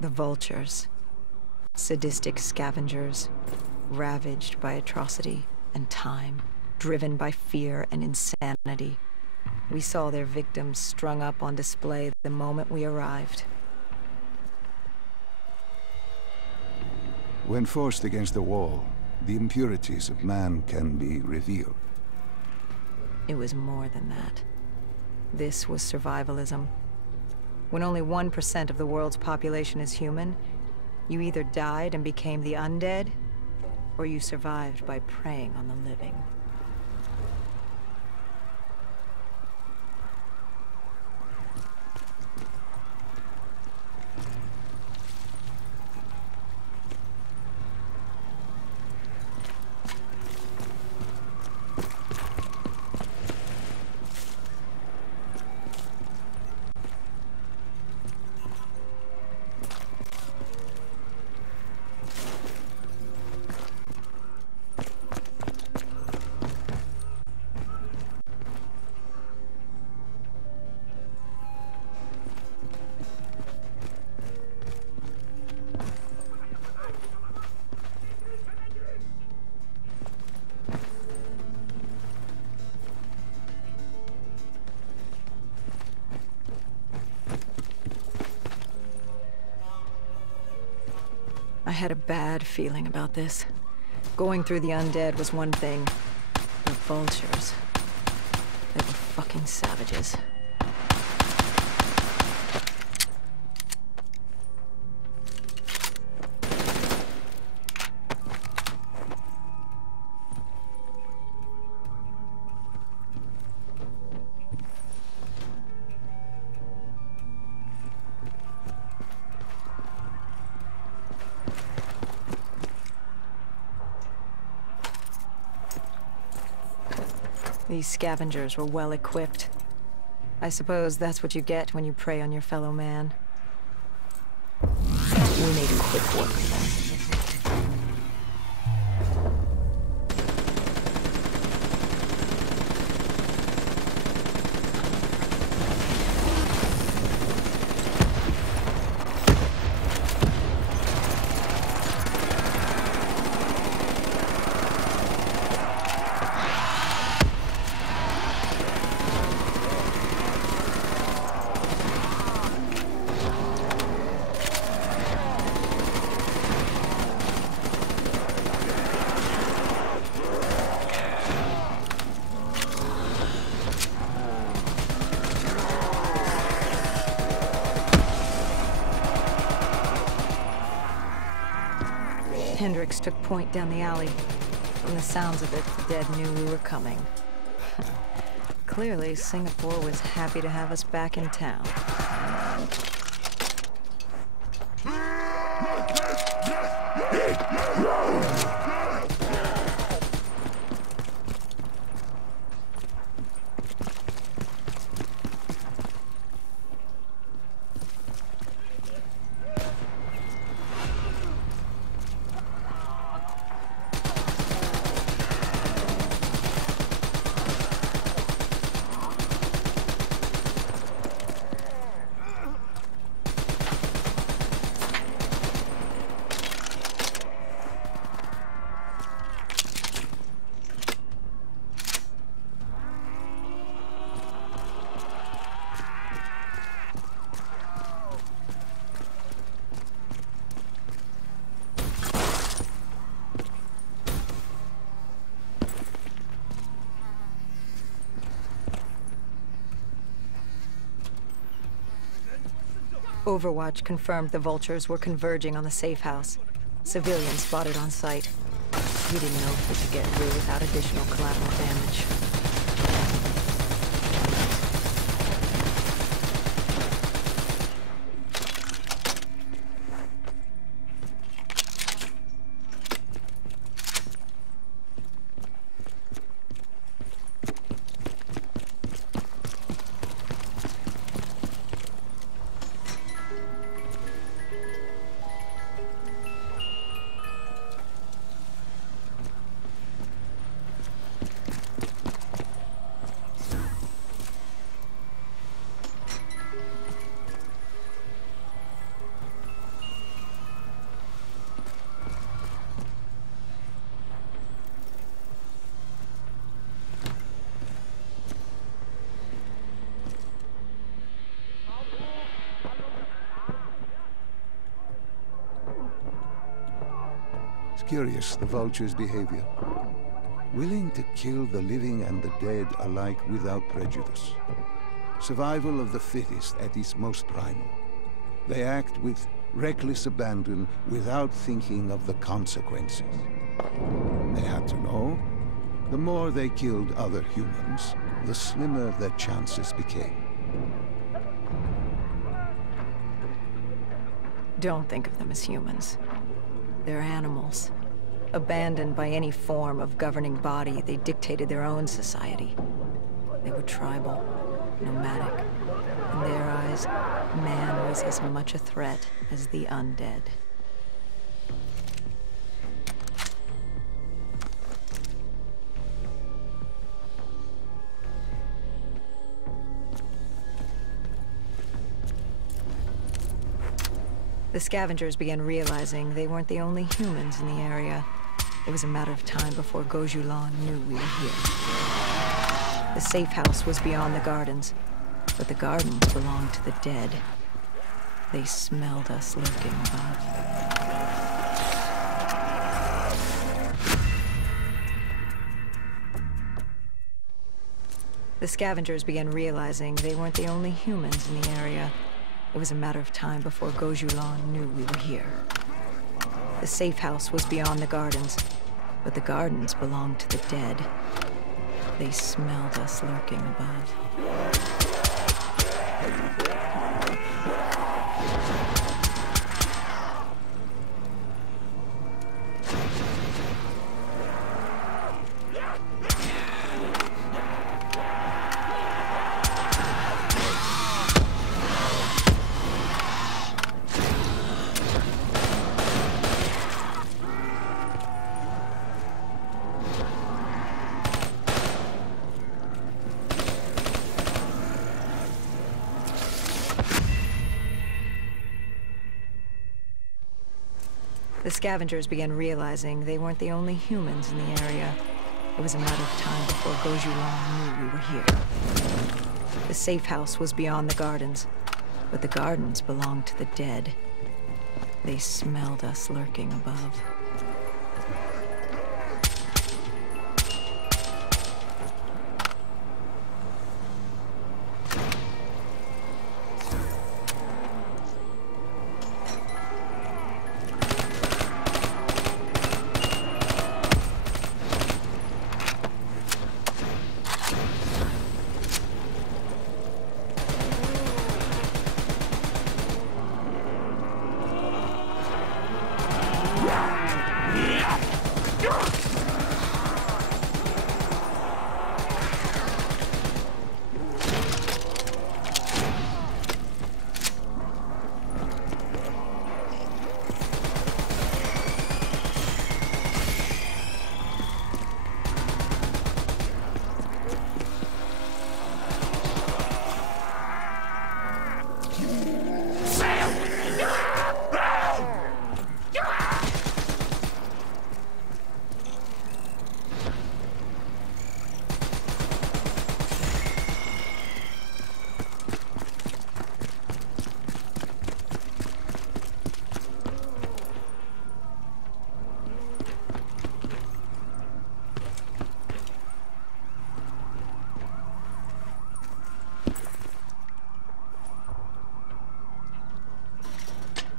The vultures. Sadistic scavengers, ravaged by atrocity and time, driven by fear and insanity. We saw their victims strung up on display the moment we arrived. When forced against the wall, the impurities of man can be revealed. It was more than that. This was survivalism. When only 1% of the world's population is human, you either died and became the undead, or you survived by preying on the living. I had a bad feeling about this. Going through the undead was one thing. The vultures. They were fucking savages. These scavengers were well equipped. I suppose that's what you get when you prey on your fellow man. We made quick work of them. Hendricks took point down the alley. From the sounds of it, the dead knew we were coming. Clearly, Singapore was happy to have us back in town. Overwatch confirmed the vultures were converging on the safe house. Civilians spotted on site. We didn't know if we could get through without additional collateral damage. It's curious, the vulture's behavior. Willing to kill the living and the dead alike without prejudice. Survival of the fittest at its most primal. They act with reckless abandon without thinking of the consequences. They had to know. The more they killed other humans, the slimmer their chances became. Don't think of them as humans. They're animals. Abandoned by any form of governing body, they dictated their own society. They were tribal, nomadic. In their eyes, man was as much a threat as the undead. The scavengers began realizing they weren't the only humans in the area. It was a matter of time before Gojulan knew we were here. The safe house was beyond the gardens, but the gardens belonged to the dead. They smelled us lurking above. The scavengers began realizing they weren't the only humans in the area. It was a matter of time before Gojulan knew we were here. The safe house was beyond the gardens, but the gardens belonged to the dead. They smelled us lurking above. The scavengers began realizing they weren't the only humans in the area. It was a matter of time before Gojulan knew we were here. The safe house was beyond the gardens, but the gardens belonged to the dead. They smelled us lurking above.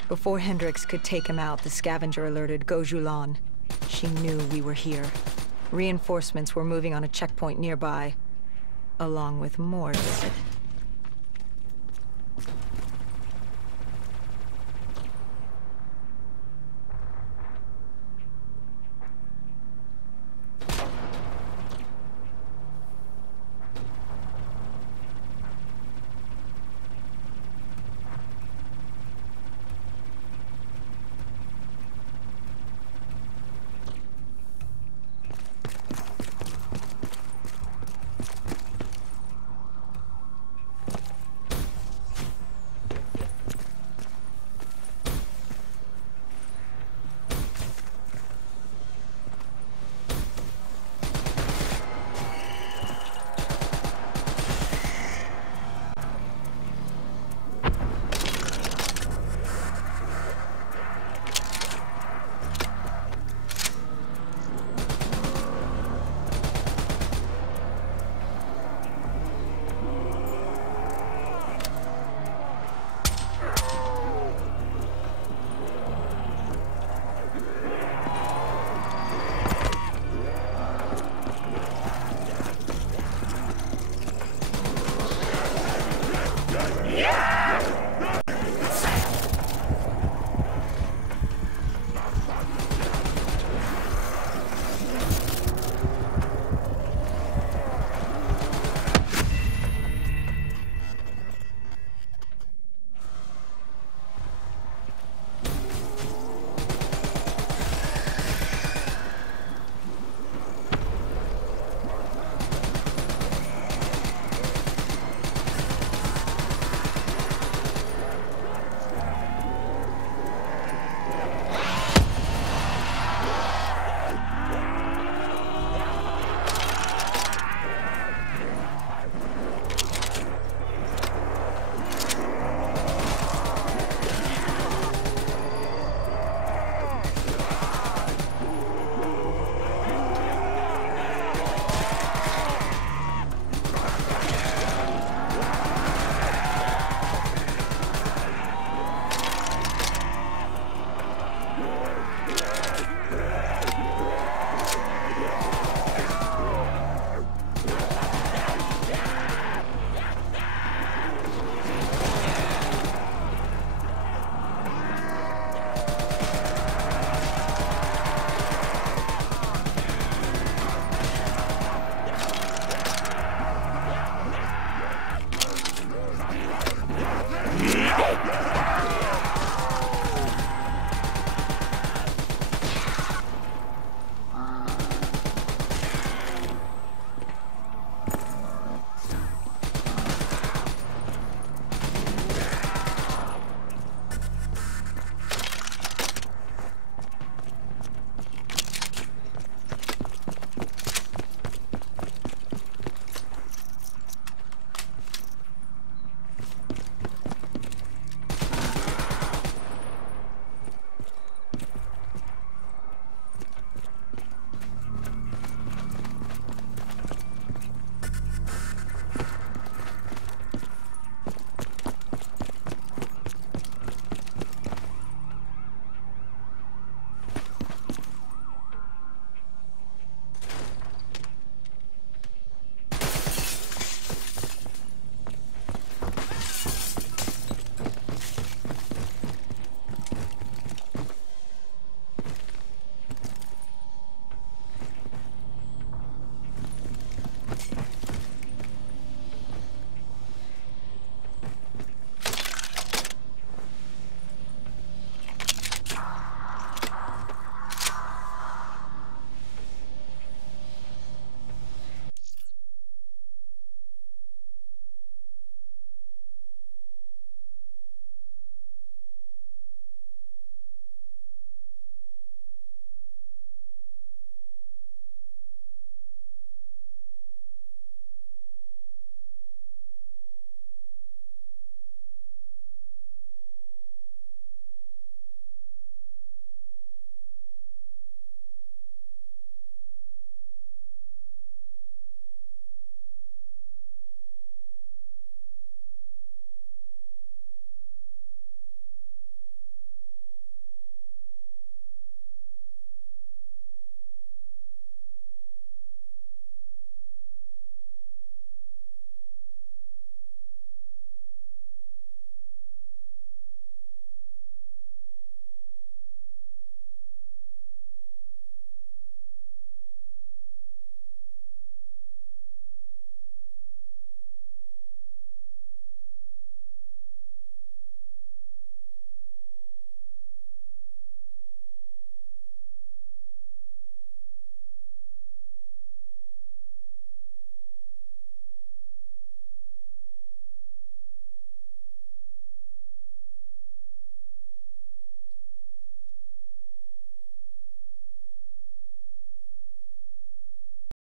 Before Hendricks could take him out, the scavenger alerted Gojulan. She knew we were here. Reinforcements were moving on a checkpoint nearby, along with more.